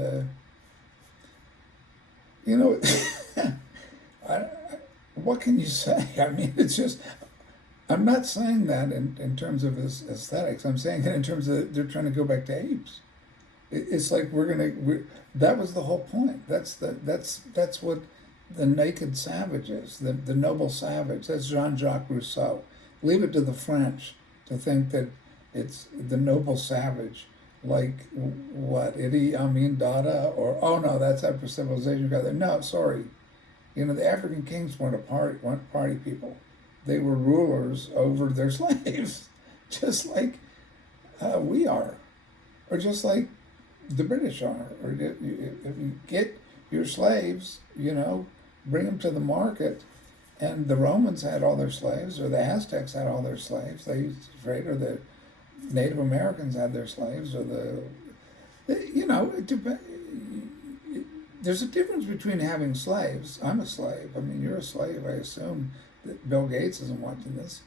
what can you say? I mean, it's just, I'm not saying that in terms of aesthetics. I'm saying it in terms of they're trying to go back to apes. It's like that was the whole point. That's what the naked savage is, the noble savage. That's Jean-Jacques Rousseau. Leave it to the French to think that it's the noble savage, like what, Idi Amin Dada, or, oh no, that's after civilization got there. No, sorry. The African kings weren't party people. They were rulers over their slaves, just like we are, or just like the British are. Or if you get your slaves, bring them to the market, and the Romans had all their slaves, or the Aztecs had all their slaves. They used to trade, or the Native Americans had their slaves, or there's a difference between having slaves. I'm a slave. I mean, you're a slave. I assume that Bill Gates isn't watching this.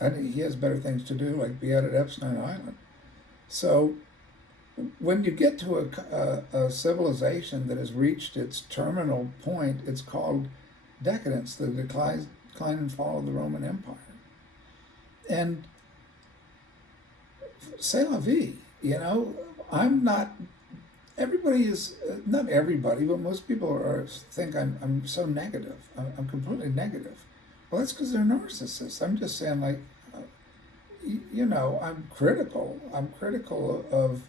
I think he has better things to do, like be out at Epstein Island. So when you get to a civilization that has reached its terminal point, it's called decadence, the decline and fall of the Roman Empire. And c'est la vie, I'm not, everybody is, not everybody, but most people think I'm so negative. I'm completely negative. Well, that's because they're narcissists. I'm just saying, like, I'm critical. I'm critical of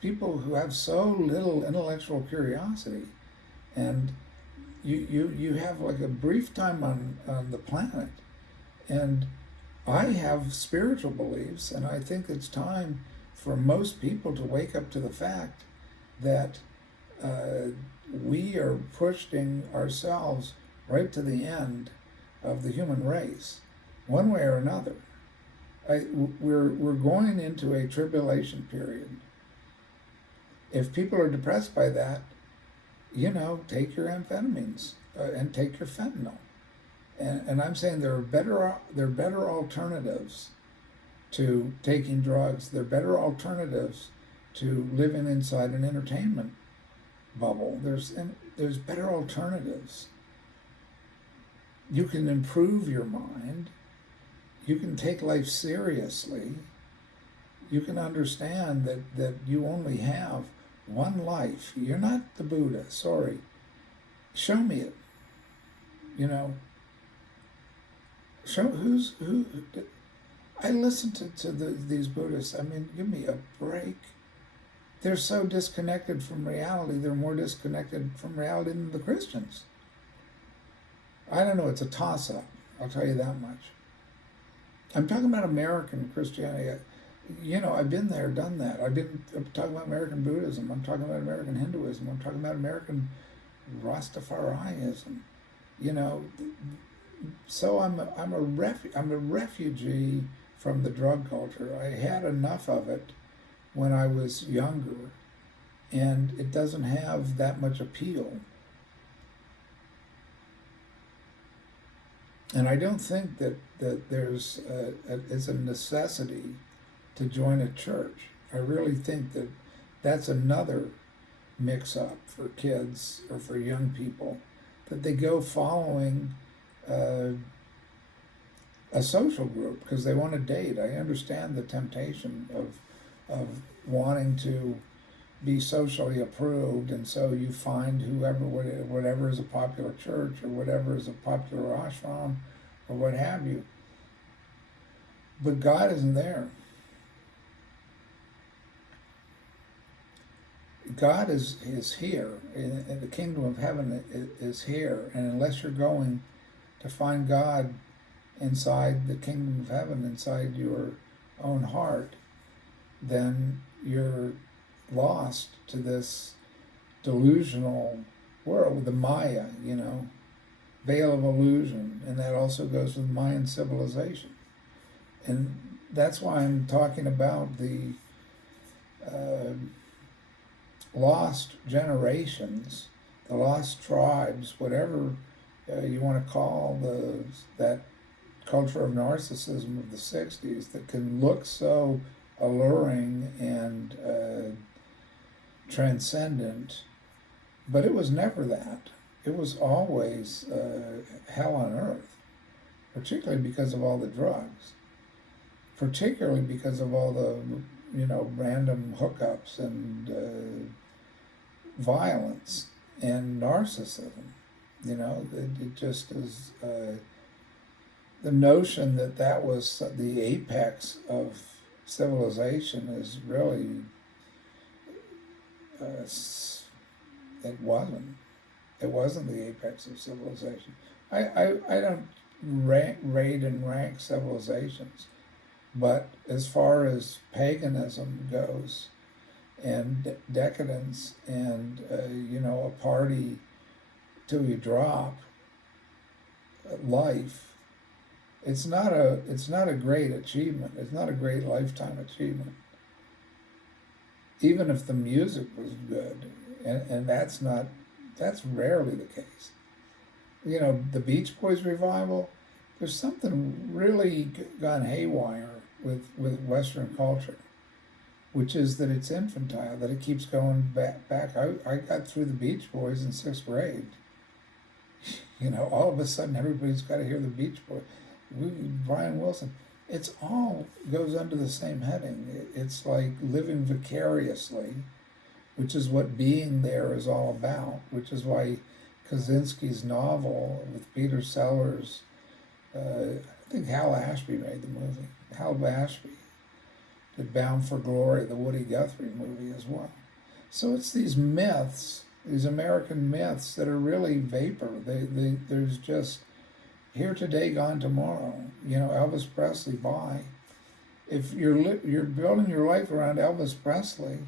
people who have so little intellectual curiosity, and you have like a brief time on the planet, and I have spiritual beliefs, and I think it's time for most people to wake up to the fact that we are pushing ourselves right to the end of the human race, one way or another. We're going into a tribulation period. If people are depressed by that, take your amphetamines and take your fentanyl. And I'm saying there are better alternatives to taking drugs. There are better alternatives to living inside an entertainment bubble. There's better alternatives. You can improve your mind. You can take life seriously. You can understand that you only have one life. You're not the Buddha, sorry. Show me it. You know, show who. I listen to these Buddhists. I mean, give me a break. They're so disconnected from reality. They're more disconnected from reality than the Christians. I don't know. It's a toss-up. I'll tell you that much. I'm talking about American Christianity. You know, I've been there, done that. I'm talking about American Buddhism. I'm talking about American Hinduism. I'm talking about American Rastafarianism. You know, so I'm a refugee from the drug culture. I had enough of it when I was younger, and it doesn't have that much appeal. And I don't think that there's it's a necessity to join a church. I really think that that's another mix-up for kids or for young people, that they go following a social group because they want to date. I understand the temptation of wanting to be socially approved, and so you find whatever is a popular church or whatever is a popular ashram or what have you. But God isn't there. God is here, and the kingdom of heaven is here, and unless you're going to find God inside the kingdom of heaven, inside your own heart, then you're lost to this delusional world, the Maya, you know, veil of illusion, and that also goes with Mayan civilization. And that's why I'm talking about the lost generations, the lost tribes, whatever you want to call that culture of narcissism of the 60s that can look so alluring and transcendent, but it was never that. It was always hell on earth, particularly because of all the drugs, particularly because of all the, you know, random hookups and violence and narcissism. You know, it just is the notion that was the apex of civilization is really it wasn't. It wasn't the apex of civilization. I don't rate and rank civilizations, but as far as paganism goes, and decadence, and you know, a party till you drop life, it's not a great achievement. It's not a great lifetime achievement. Even if the music was good, and that's rarely the case. You know, the Beach Boys revival, there's something really gone haywire with Western culture, which is that it's infantile, that it keeps going back. I got through the Beach Boys in 6th grade. You know, all of a sudden everybody's got to hear the Beach Boys. Brian Wilson. It's all goes under the same heading. It's like living vicariously, which is what being there is all about, which is why Kaczynski's novel with Peter Sellers, I think Hal Ashby made the movie. Hal Ashby did Bound for Glory, the Woody Guthrie movie as well. So it's these myths, these American myths that are really vapor. There's just here today, gone tomorrow. You know, Elvis Presley, bye. If you're building your life around Elvis Presley,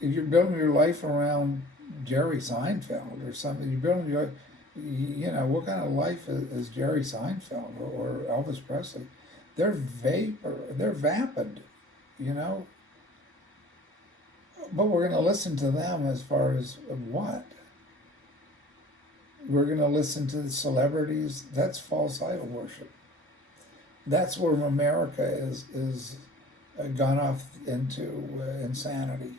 if you're building your life around Jerry Seinfeld or something, you're building your, you know, what kind of life is Jerry Seinfeld or Elvis Presley? They're vapor, they're vapid, you know. But we're going to listen to them as far as what? We're going to listen to the celebrities. That's false idol worship. That's where America is gone off into insanity.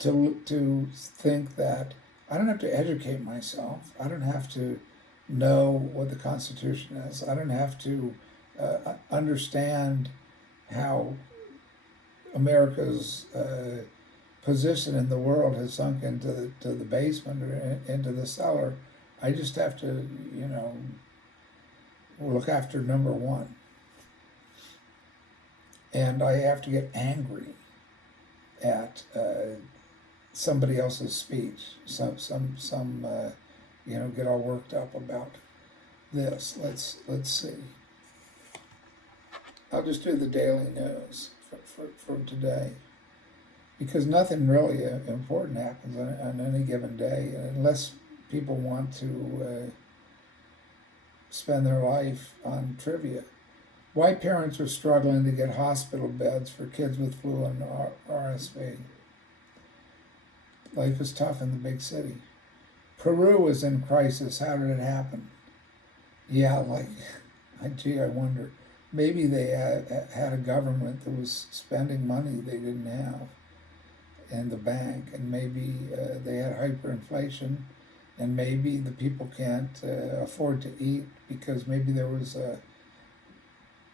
To think that I don't have to educate myself. I don't have to know what the Constitution is. I don't have to understand how America's position in the world has sunk into the basement or into the cellar. I just have to, look after number one. And I have to get angry at somebody else's speech. Get all worked up about this. Let's see. I'll just do the daily news for today, because nothing really important happens on any given day, unless people want to spend their life on trivia. Why parents are struggling to get hospital beds for kids with flu and RSV. Life is tough in the big city. Peru is in crisis. How did it happen? Yeah, I wonder. Maybe they had a government that was spending money they didn't have in the bank, and maybe they had hyperinflation, and maybe the people can't afford to eat because maybe there was a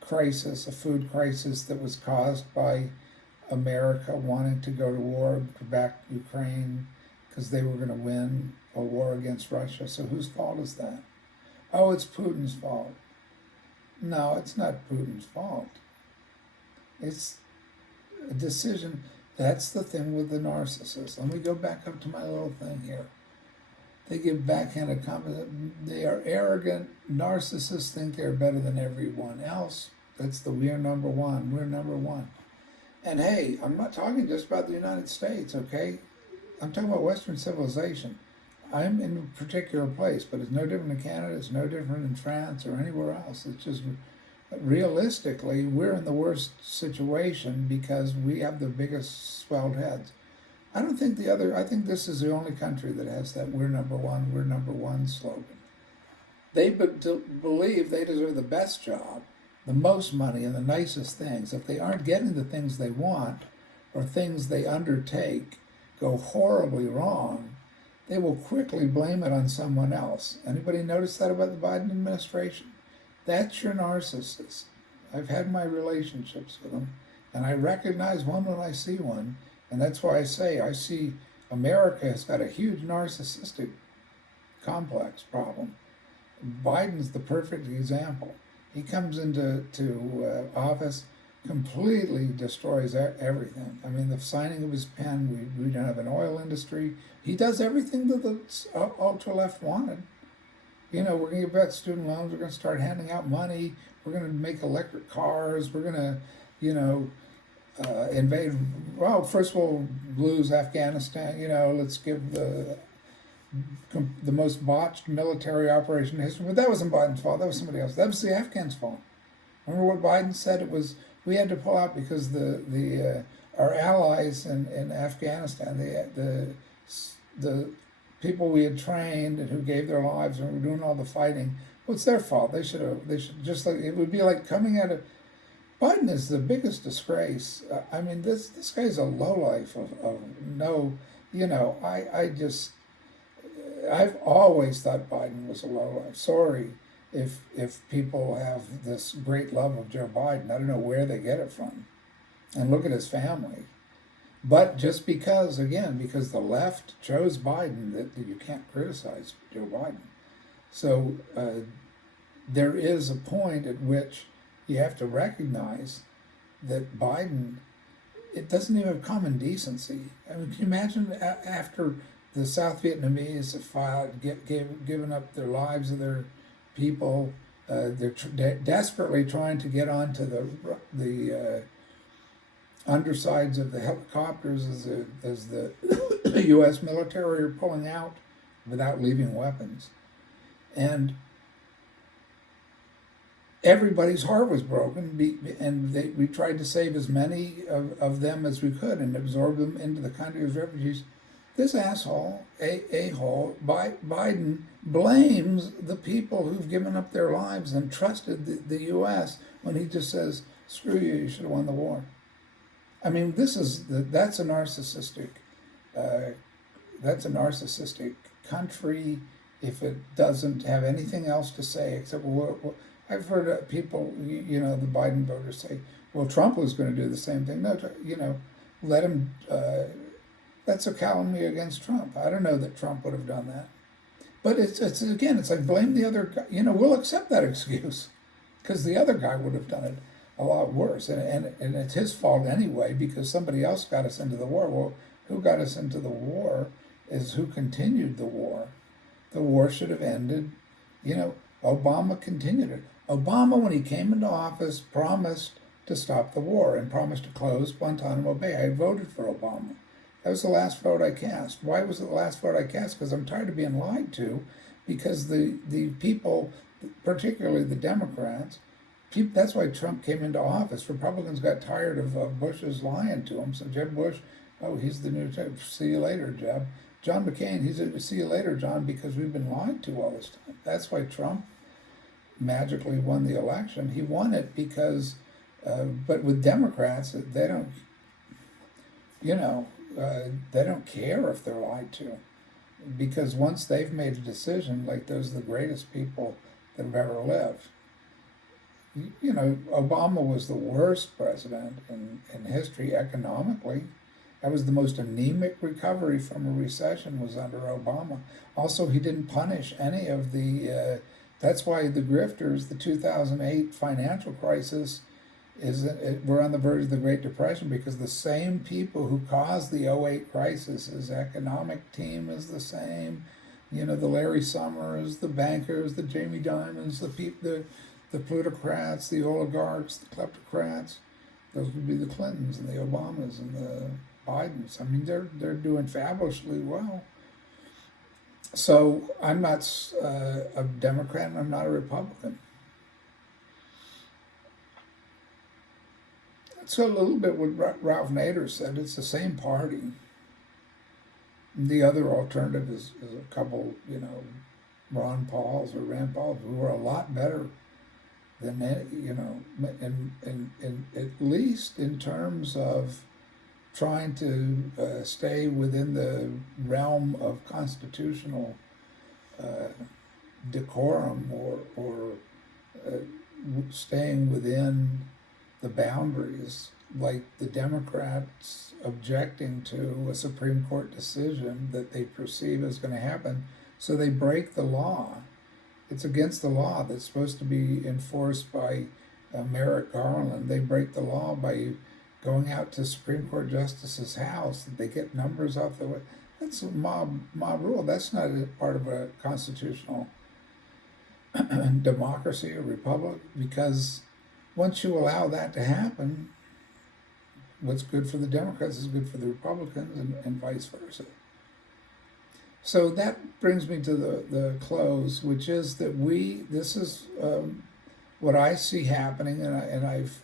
crisis, a food crisis that was caused by America wanting to go to war to back Ukraine because they were going to win a war against Russia. So whose fault is that? Oh, it's Putin's fault. No, it's not Putin's fault. It's a decision. That's the thing with the narcissist. Let me go back up to my little thing here. They give backhanded compliments. They are arrogant. Narcissists think they're better than everyone else. That's the we're number one. We're number one. And hey, I'm not talking just about the United States, okay? I'm talking about Western civilization. I'm in a particular place, but it's no different in Canada, it's no different in France or anywhere else. It's just, realistically, we're in the worst situation because we have the biggest swelled heads. I think this is the only country that has that we're number one slogan. They believe they deserve the best job, the most money, and the nicest things. If they aren't getting the things they want, or things they undertake go horribly wrong, they will quickly blame it on someone else. Anybody notice that about the Biden administration? That's your narcissist. I've had my relationships with them, and I recognize one when I see one, and that's why I see America has got a huge narcissistic complex problem. Biden's the perfect example. He comes into office, completely destroys everything. I mean, the signing of his pen, we don't have an oil industry. He does everything that the ultra-left wanted. We're going to give back student loans. We're going to start handing out money. We're going to make electric cars. We're going to, invade. Well, first we'll lose Afghanistan. Let's give the most botched military operation in history. But that wasn't Biden's fault. That was somebody else. That was the Afghans' fault. Remember what Biden said? It was we had to pull out because our allies in Afghanistan, the people we had trained and who gave their lives and were doing all the fighting. Well, it's their fault. They should just like it would be like coming out of. Biden is the biggest disgrace. I mean, this guy's a lowlife of no. I've always thought Biden was a lowlife. Sorry if people have this great love of Joe Biden. I don't know where they get it from. And look at his family. But just because the left chose Biden, that you can't criticize Joe Biden. So there is a point at which you have to recognize that Biden, it doesn't even have common decency. I mean, can you imagine after the South Vietnamese have given up their lives of their people, they're desperately trying to get onto the undersides of the helicopters as the U.S. military are pulling out without leaving weapons. And everybody's heart was broken, and we tried to save as many of them as we could and absorb them into the country as refugees. This asshole, Biden, blames the people who've given up their lives and trusted the U.S. when he just says, Screw you, you should have won the war. I mean, that's a narcissistic, uh, country if it doesn't have anything else to say except, well, I've heard people, the Biden voters say, well, Trump was going to do the same thing. No, let him, that's a calumny against Trump. I don't know that Trump would have done that. But it's again, it's like blame the other guy. We'll accept that excuse because the other guy would have done it a lot worse. And it's his fault anyway because somebody else got us into the war. Well, who got us into the war is who continued the war. The war should have ended. Obama continued it. Obama, when he came into office, promised to stop the war and promised to close Guantanamo Bay. I voted for Obama. That was the last vote I cast. Why was it the last vote I cast? Because I'm tired of being lied to, because the people, particularly the Democrats, that's why Trump came into office. Republicans got tired of Bush's lying to them. So Jeb Bush, he's the new, see you later, Jeb. John McCain, he's a see you later, John, because we've been lied to all this time. That's why Trump magically won the election. He won it because, but with Democrats, they don't, they don't care if they're lied to, because once they've made a decision, like those are the greatest people that have ever lived. Obama was the worst president in history economically. That was the most anemic recovery from a recession was under Obama. Also, he didn't punish any of the, that's why the grifters, the 2008 financial crisis, we're on the verge of the Great Depression because the same people who caused the '08 crisis, his economic team is the same. The Larry Summers, the bankers, the Jamie Dimons, the plutocrats, the oligarchs, the kleptocrats. Those would be the Clintons and the Obamas and the Bidens. I mean, they're doing fabulously well. So I'm not a Democrat and I'm not a Republican. So a little bit what Ralph Nader said, it's the same party. The other alternative is a couple, Ron Pauls or Rand Pauls who are a lot better than, and at least in terms of trying to stay within the realm of constitutional decorum or staying within the boundaries, like the Democrats objecting to a Supreme Court decision that they perceive is going to happen, so they break the law. It's against the law that's supposed to be enforced by Merrick Garland. They break the law by going out to Supreme Court Justice's house. They get numbers off the way. That's a mob rule. That's not a part of a constitutional democracy or republic, because once you allow that to happen, what's good for the Democrats is good for the Republicans and vice versa. So that brings me to the close, which is that this is what I see happening, and I've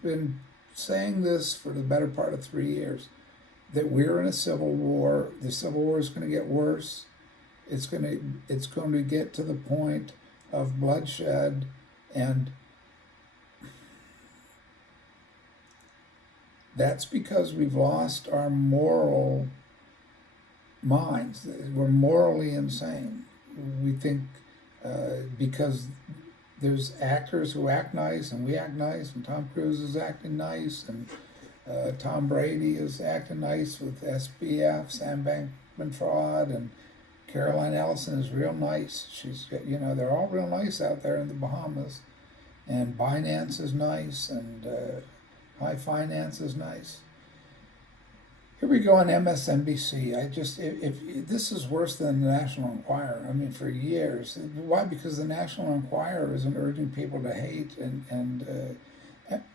been saying this for the better part of 3 years, that we're in a civil war. The civil war is going to get worse. It's going to get to the point of bloodshed, and that's because we've lost our moral minds. We're morally insane. We think because there's actors who act nice and we act nice, and Tom Cruise is acting nice, and Tom Brady is acting nice with SBF, Sam Bankman-Fried, and Caroline Ellison is real nice. She's, they're all real nice out there in the Bahamas, and Binance is nice, and High Finance is nice. Here we go on MSNBC. If this is worse than the National Enquirer. I mean, for years. Why? Because the National Enquirer isn't urging people to hate and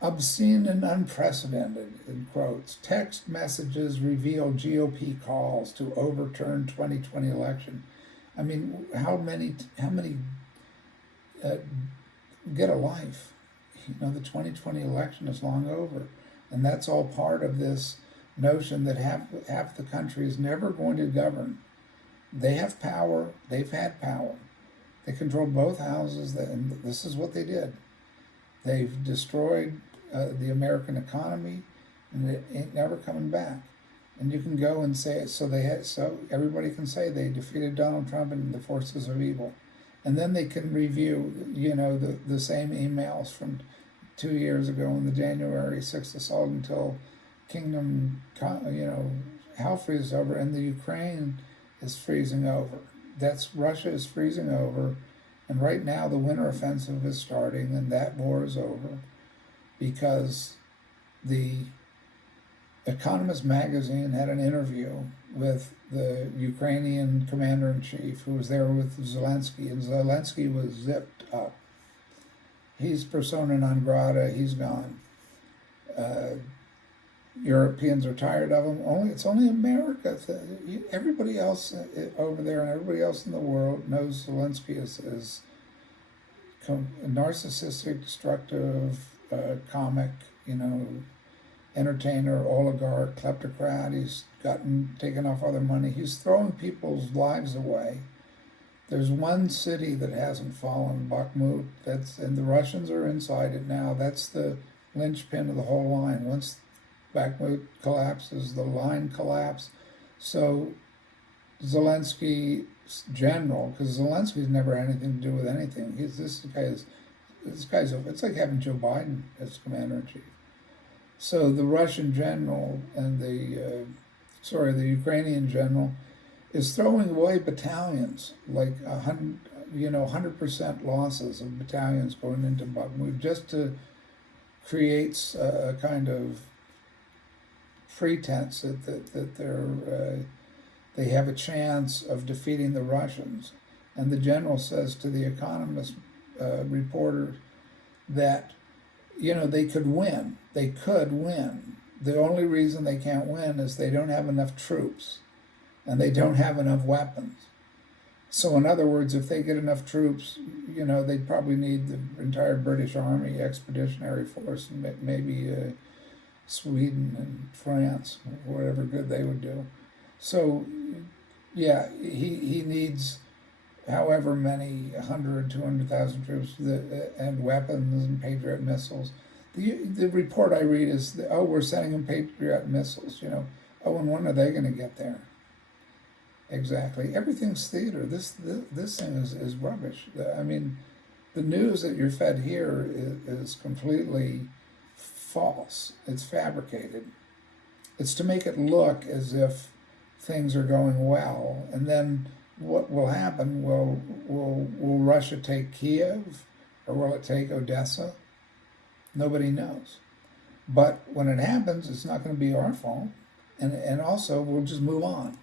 obscene and unprecedented, in quotes. Text messages reveal GOP calls to overturn 2020 election. I mean, how many get a life? The 2020 election is long over, and that's all part of this notion that half the country is never going to govern. They have power. They've had power. They control both houses, and this is what they did. They've destroyed the American economy, and it ain't never coming back. And you can go and say so everybody can say they defeated Donald Trump and the forces of evil, and then they can review, the same emails from 2 years ago in the January 6th assault until Kingdom, hell freezes over, and the Ukraine is freezing over. Russia is freezing over, and right now the winter offensive is starting, and that war is over because the Economist magazine had an interview with the Ukrainian commander-in-chief who was there with Zelensky, and Zelensky was zipped up. He's persona non grata, he's gone. Europeans are tired of him. It's only America. Everybody else over there and everybody else in the world knows Zelensky is narcissistic, destructive, comic, entertainer, oligarch, kleptocrat. He's taken off other money. He's throwing people's lives away. There's one city that hasn't fallen, Bakhmut. And the Russians are inside it now. That's the linchpin of the whole line. Once Bakhmut collapses, the line collapses. So Zelensky's general, because Zelensky's never had anything to do with anything. It's like having Joe Biden as commander-in-chief. So the Russian general and the Ukrainian general is throwing away battalions, like 100% losses of battalions going into Bakhmut, just to create a kind of pretense that they have a chance of defeating the Russians. And the general says to the Economist reporter that they could win. They could win. The only reason they can't win is they don't have enough troops and they don't have enough weapons. So in other words, if they get enough troops, they'd probably need the entire British Army, Expeditionary Force, and maybe Sweden and France, whatever good they would do. So, yeah, he needs however many 200,000 troops and weapons and Patriot missiles. The report I read is, we're sending them Patriot missiles, and when are they going to get there? Exactly. Everything's theater. This thing is rubbish. I mean, the news that you're fed here is completely false. It's fabricated. It's to make it look as if things are going well, and then what will happen? Will Russia take Kiev, or will it take Odessa? Nobody knows. But when it happens, it's not going to be our fault, and also we'll just move on.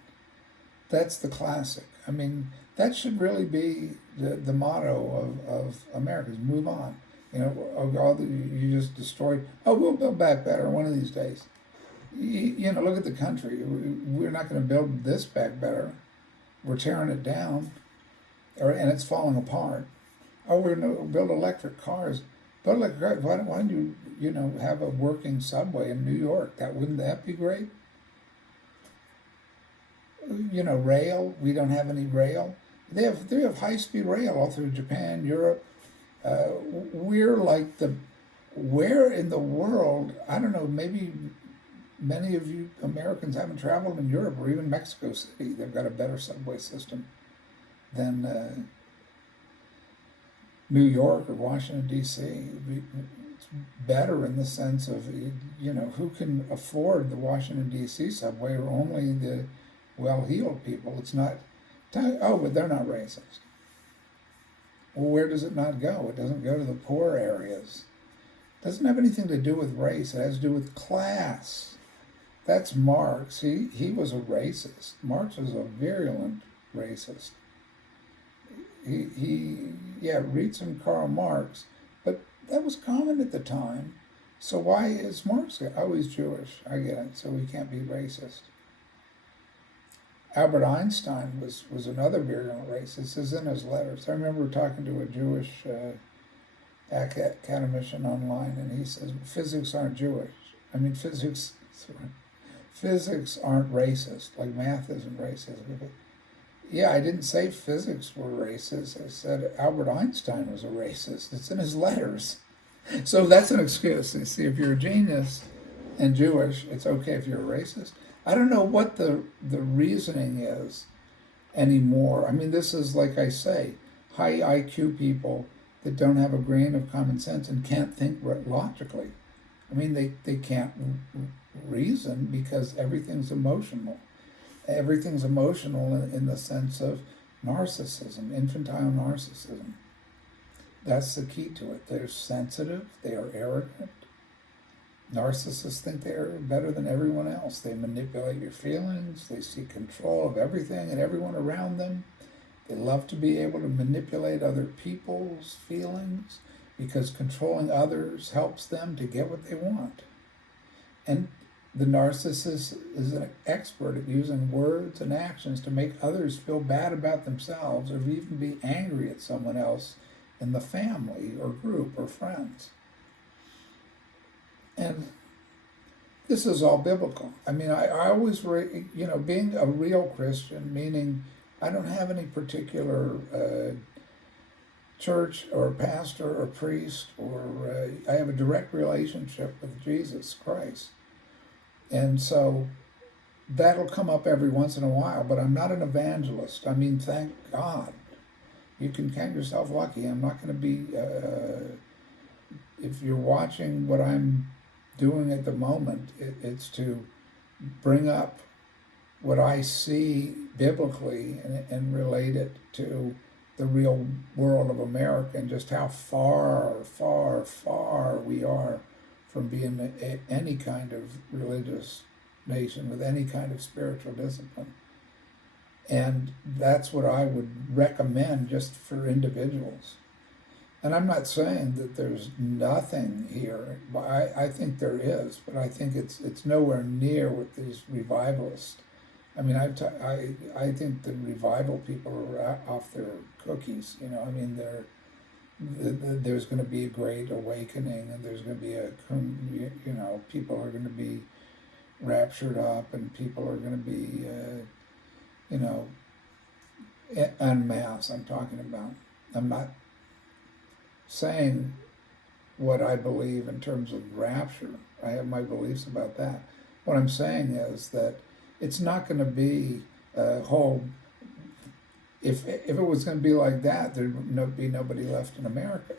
That's the classic. I mean, that should really be the motto of America: is move on. You just destroyed. We'll build back better one of these days. Look at the country. We're not going to build this back better. We're tearing it down, and it's falling apart. We're going to build electric cars. Build electric cars. Why don't you have a working subway in New York? Wouldn't that be great? Rail. We don't have any rail. They have high-speed rail all through Japan, Europe. We're like where in the world? I don't know. Maybe many of you Americans haven't traveled in Europe or even Mexico City. They've got a better subway system than New York or Washington, D.C. It's better in the sense of, who can afford the Washington, D.C. subway, or only the well-heeled people. It's not, but they're not racist. Well, where does it not go? It doesn't go to the poor areas. It doesn't have anything to do with race. It has to do with class. That's Marx. He was a racist. Marx was a virulent racist. Read some Karl Marx, but that was common at the time. So why is Marx always Jewish? I get it. So he can't be racist. Albert Einstein was another virulent racist. It's in his letters. I remember talking to a Jewish academician online, and he says physics aren't Jewish. I mean, physics aren't racist. Like math isn't racist. Yeah, I didn't say physics were racist. I said Albert Einstein was a racist. It's in his letters. So that's an excuse. You see, if you're a genius and Jewish, it's okay if you're a racist. I don't know what the reasoning is anymore. I mean, this is, like I say, high IQ people that don't have a grain of common sense and can't think logically. I mean, they can't reason because everything's emotional. Everything's emotional in the sense of narcissism, infantile narcissism. That's the key to it. They're sensitive, they are arrogant. Narcissists think they're better than everyone else. They manipulate your feelings, they seek control of everything and everyone around them. They love to be able to manipulate other people's feelings because controlling others helps them to get what they want. And the narcissist is an expert at using words and actions to make others feel bad about themselves or even be angry at someone else in the family or group or friends. And this is all biblical. I mean, I always, being a real Christian, meaning I don't have any particular church or pastor or priest, or I have a direct relationship with Jesus Christ. And so that'll come up every once in a while, but I'm not an evangelist. I mean, thank God. You can count yourself lucky. I'm not going to be, if you're watching what I'm doing at the moment, it's to bring up what I see biblically and relate it to the real world of America and just how far, far, far we are from being any kind of religious nation with any kind of spiritual discipline. And that's what I would recommend just for individuals. And I'm not saying that there's nothing here. I think there is, but I think it's nowhere near what these revivalists. I mean, I think the revival people are off their cookies. I mean, there's going to be a great awakening, and there's going to be people are going to be raptured up, and people are going to be, en masse. I'm talking about. I'm not saying what I believe in terms of rapture. I have my beliefs about that. What I'm saying is that it's not going to be a whole. If it was going to be like that, there'd be nobody left in America,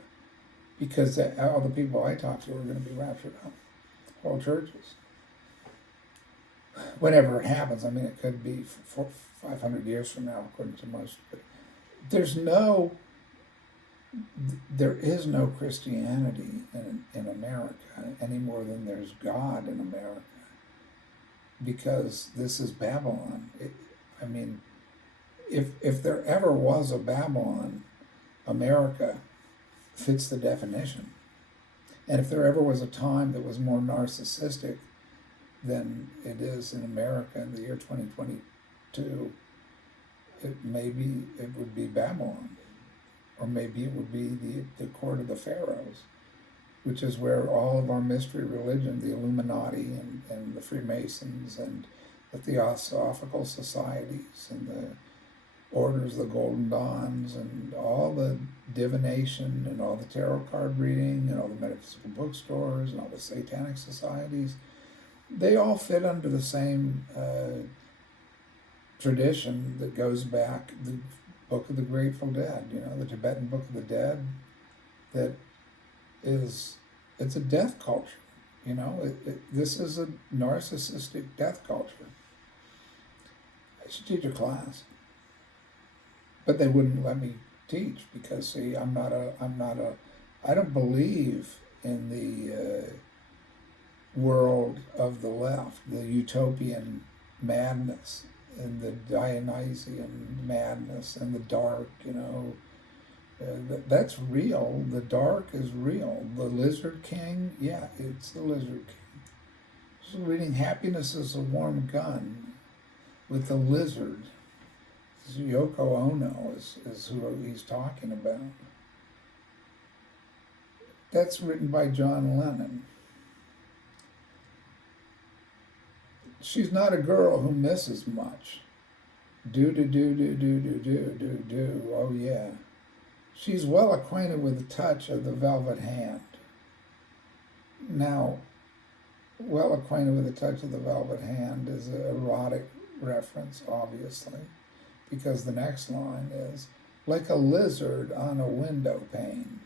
because all the people I talk to are going to be raptured up, whole churches. Whenever it happens, I mean, it could be 500 years from now, according to most. But there is no Christianity in America any more than there's God in America, because this is Babylon. I mean, if there ever was a Babylon, America fits the definition. And if there ever was a time that was more narcissistic than it is in America in the year 2022, maybe it would be Babylon. Or maybe it would be the court of the pharaohs, which is where all of our mystery religion, the Illuminati and the Freemasons and the Theosophical Societies and the Orders of the Golden Dawns and all the divination and all the tarot card reading and all the metaphysical bookstores and all the satanic societies, they all fit under the same tradition that goes back, the Book of the Grateful Dead, the Tibetan Book of the Dead, it's a death culture, this is a narcissistic death culture. I should teach a class, but they wouldn't let me teach because, see, I don't believe in the world of the left, the utopian madness and the Dionysian madness and the dark, that's real. The dark is real. The Lizard King, yeah, it's the Lizard King. Just reading Happiness is a Warm Gun with the lizard. Yoko Ono is who he's talking about. That's written by John Lennon. She's not a girl who misses much. Do. Oh yeah. She's well acquainted with the touch of the velvet hand. Now, well acquainted with the touch of the velvet hand is an erotic reference, obviously, because the next line is like a lizard on a window pane.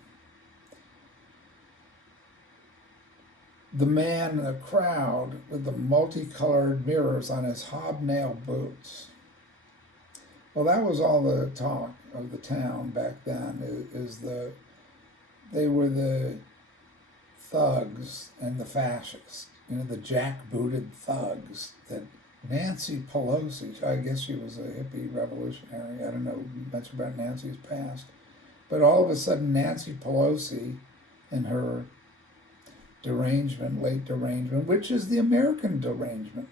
The man in the crowd with the multicolored mirrors on his hobnail boots. Well, that was all the talk of the town back then. They were the thugs and the fascists. The jack-booted thugs that Nancy Pelosi, I guess she was a hippie revolutionary. I don't know much about Nancy's past. But all of a sudden, Nancy Pelosi and her derangement, late derangement, which is the American derangement.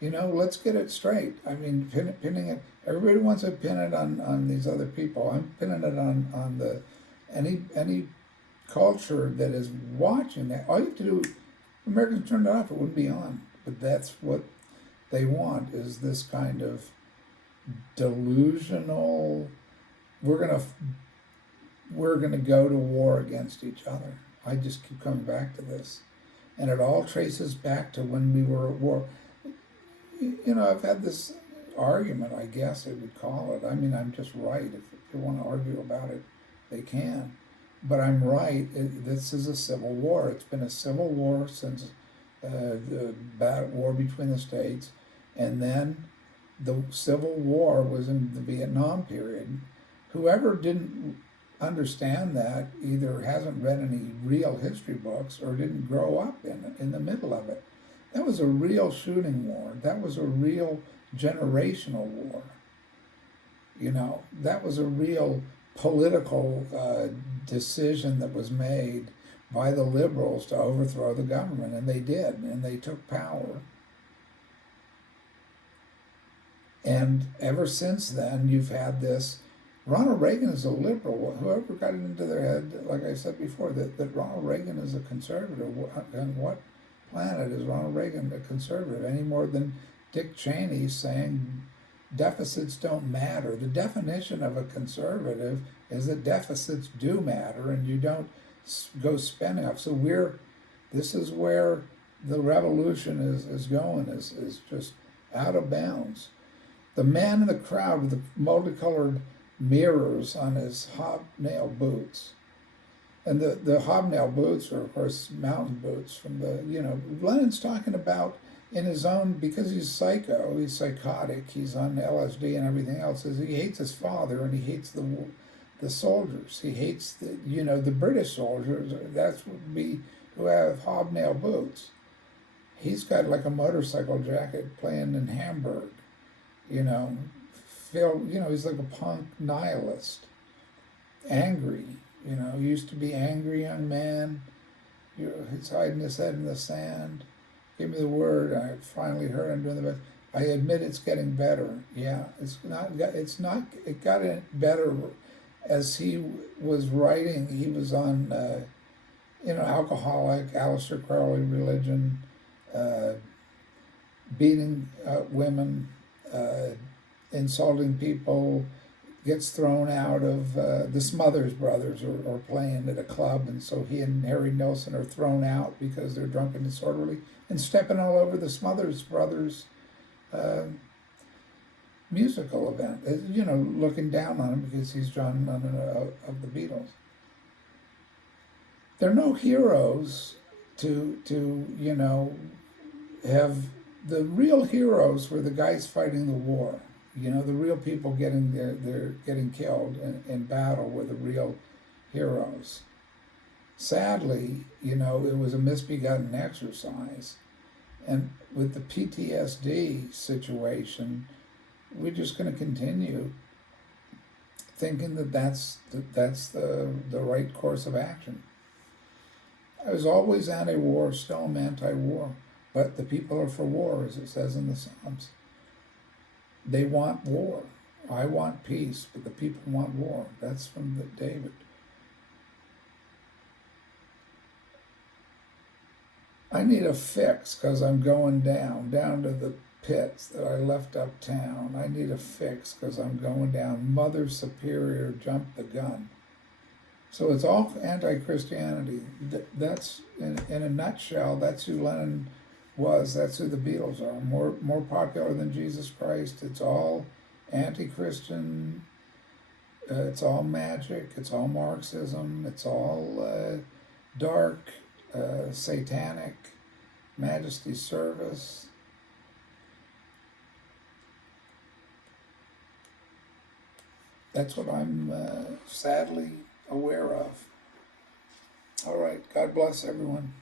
Let's get it straight. I mean, pinning it. Everybody wants to pin it on these other people. I'm pinning it on the any culture that is watching that. All you have to do, Americans turned it off, it wouldn't be on. But that's what they want, is this kind of delusional, we're gonna go to war against each other. I just keep coming back to this. And it all traces back to when we were at war. I've had this argument, I guess I would call it. I mean, I'm just right. If you want to argue about it, they can. But I'm right. This is a civil war. It's been a civil war since the war between the states. And then the Civil War was in the Vietnam period. Whoever didn't understand that either hasn't read any real history books or didn't grow up in the middle of it. That was a real shooting war. That was a real generational war. That was a real political decision that was made by the liberals to overthrow the government, and they did, and they took power. And ever since then, you've had this. Ronald Reagan is a liberal. Whoever got it into their head, like I said before, that Ronald Reagan is a conservative. On what planet is Ronald Reagan a conservative? Any more than Dick Cheney saying deficits don't matter. The definition of a conservative is that deficits do matter, and you don't go spending up. So this is where the revolution is going, is just out of bounds. The man in the crowd with the multicolored mirrors on his hobnail boots. And the hobnail boots are, of course, mountain boots from Lenin's talking about in his own, because he's psycho, he's psychotic, he's on LSD and everything else, is he hates his father and he hates the soldiers. He hates the British soldiers, that's would be who have hobnail boots. He's got like a motorcycle jacket playing in Hamburg, he's like a punk nihilist, angry, he used to be angry young man, he's hiding his head in the sand. Give me the word. I finally heard him doing the best. I admit it's getting better. Yeah, it got better as he was writing. He was on, alcoholic, Aleister Crowley religion, beating women, insulting people, gets thrown out of the Smothers Brothers are playing at a club, and so he and Harry Nilsson are thrown out because they're drunk and disorderly and stepping all over the Smothers Brothers musical event, looking down on him because he's John Lennon of the Beatles. There are no heroes to have. The real heroes were the guys fighting the war. The real people getting killed in battle were the real heroes. Sadly, it was a misbegotten exercise. And with the PTSD situation, we're just going to continue thinking that that's the right course of action. I was always anti-war, still am anti-war, but the people are for war, as it says in the Psalms. They want war. I want peace, but the people want war. That's from David. I need a fix because I'm going down to the pits that I left uptown. I need a fix because I'm going down. Mother Superior jumped the gun. So it's all anti-Christianity. That's in a nutshell. That's who Lennon was. That's who the Beatles are. More popular than Jesus Christ. It's all anti-Christian. It's all magic. It's all Marxism. It's all dark, satanic, majesty service. That's what I'm sadly aware of. All right. God bless everyone.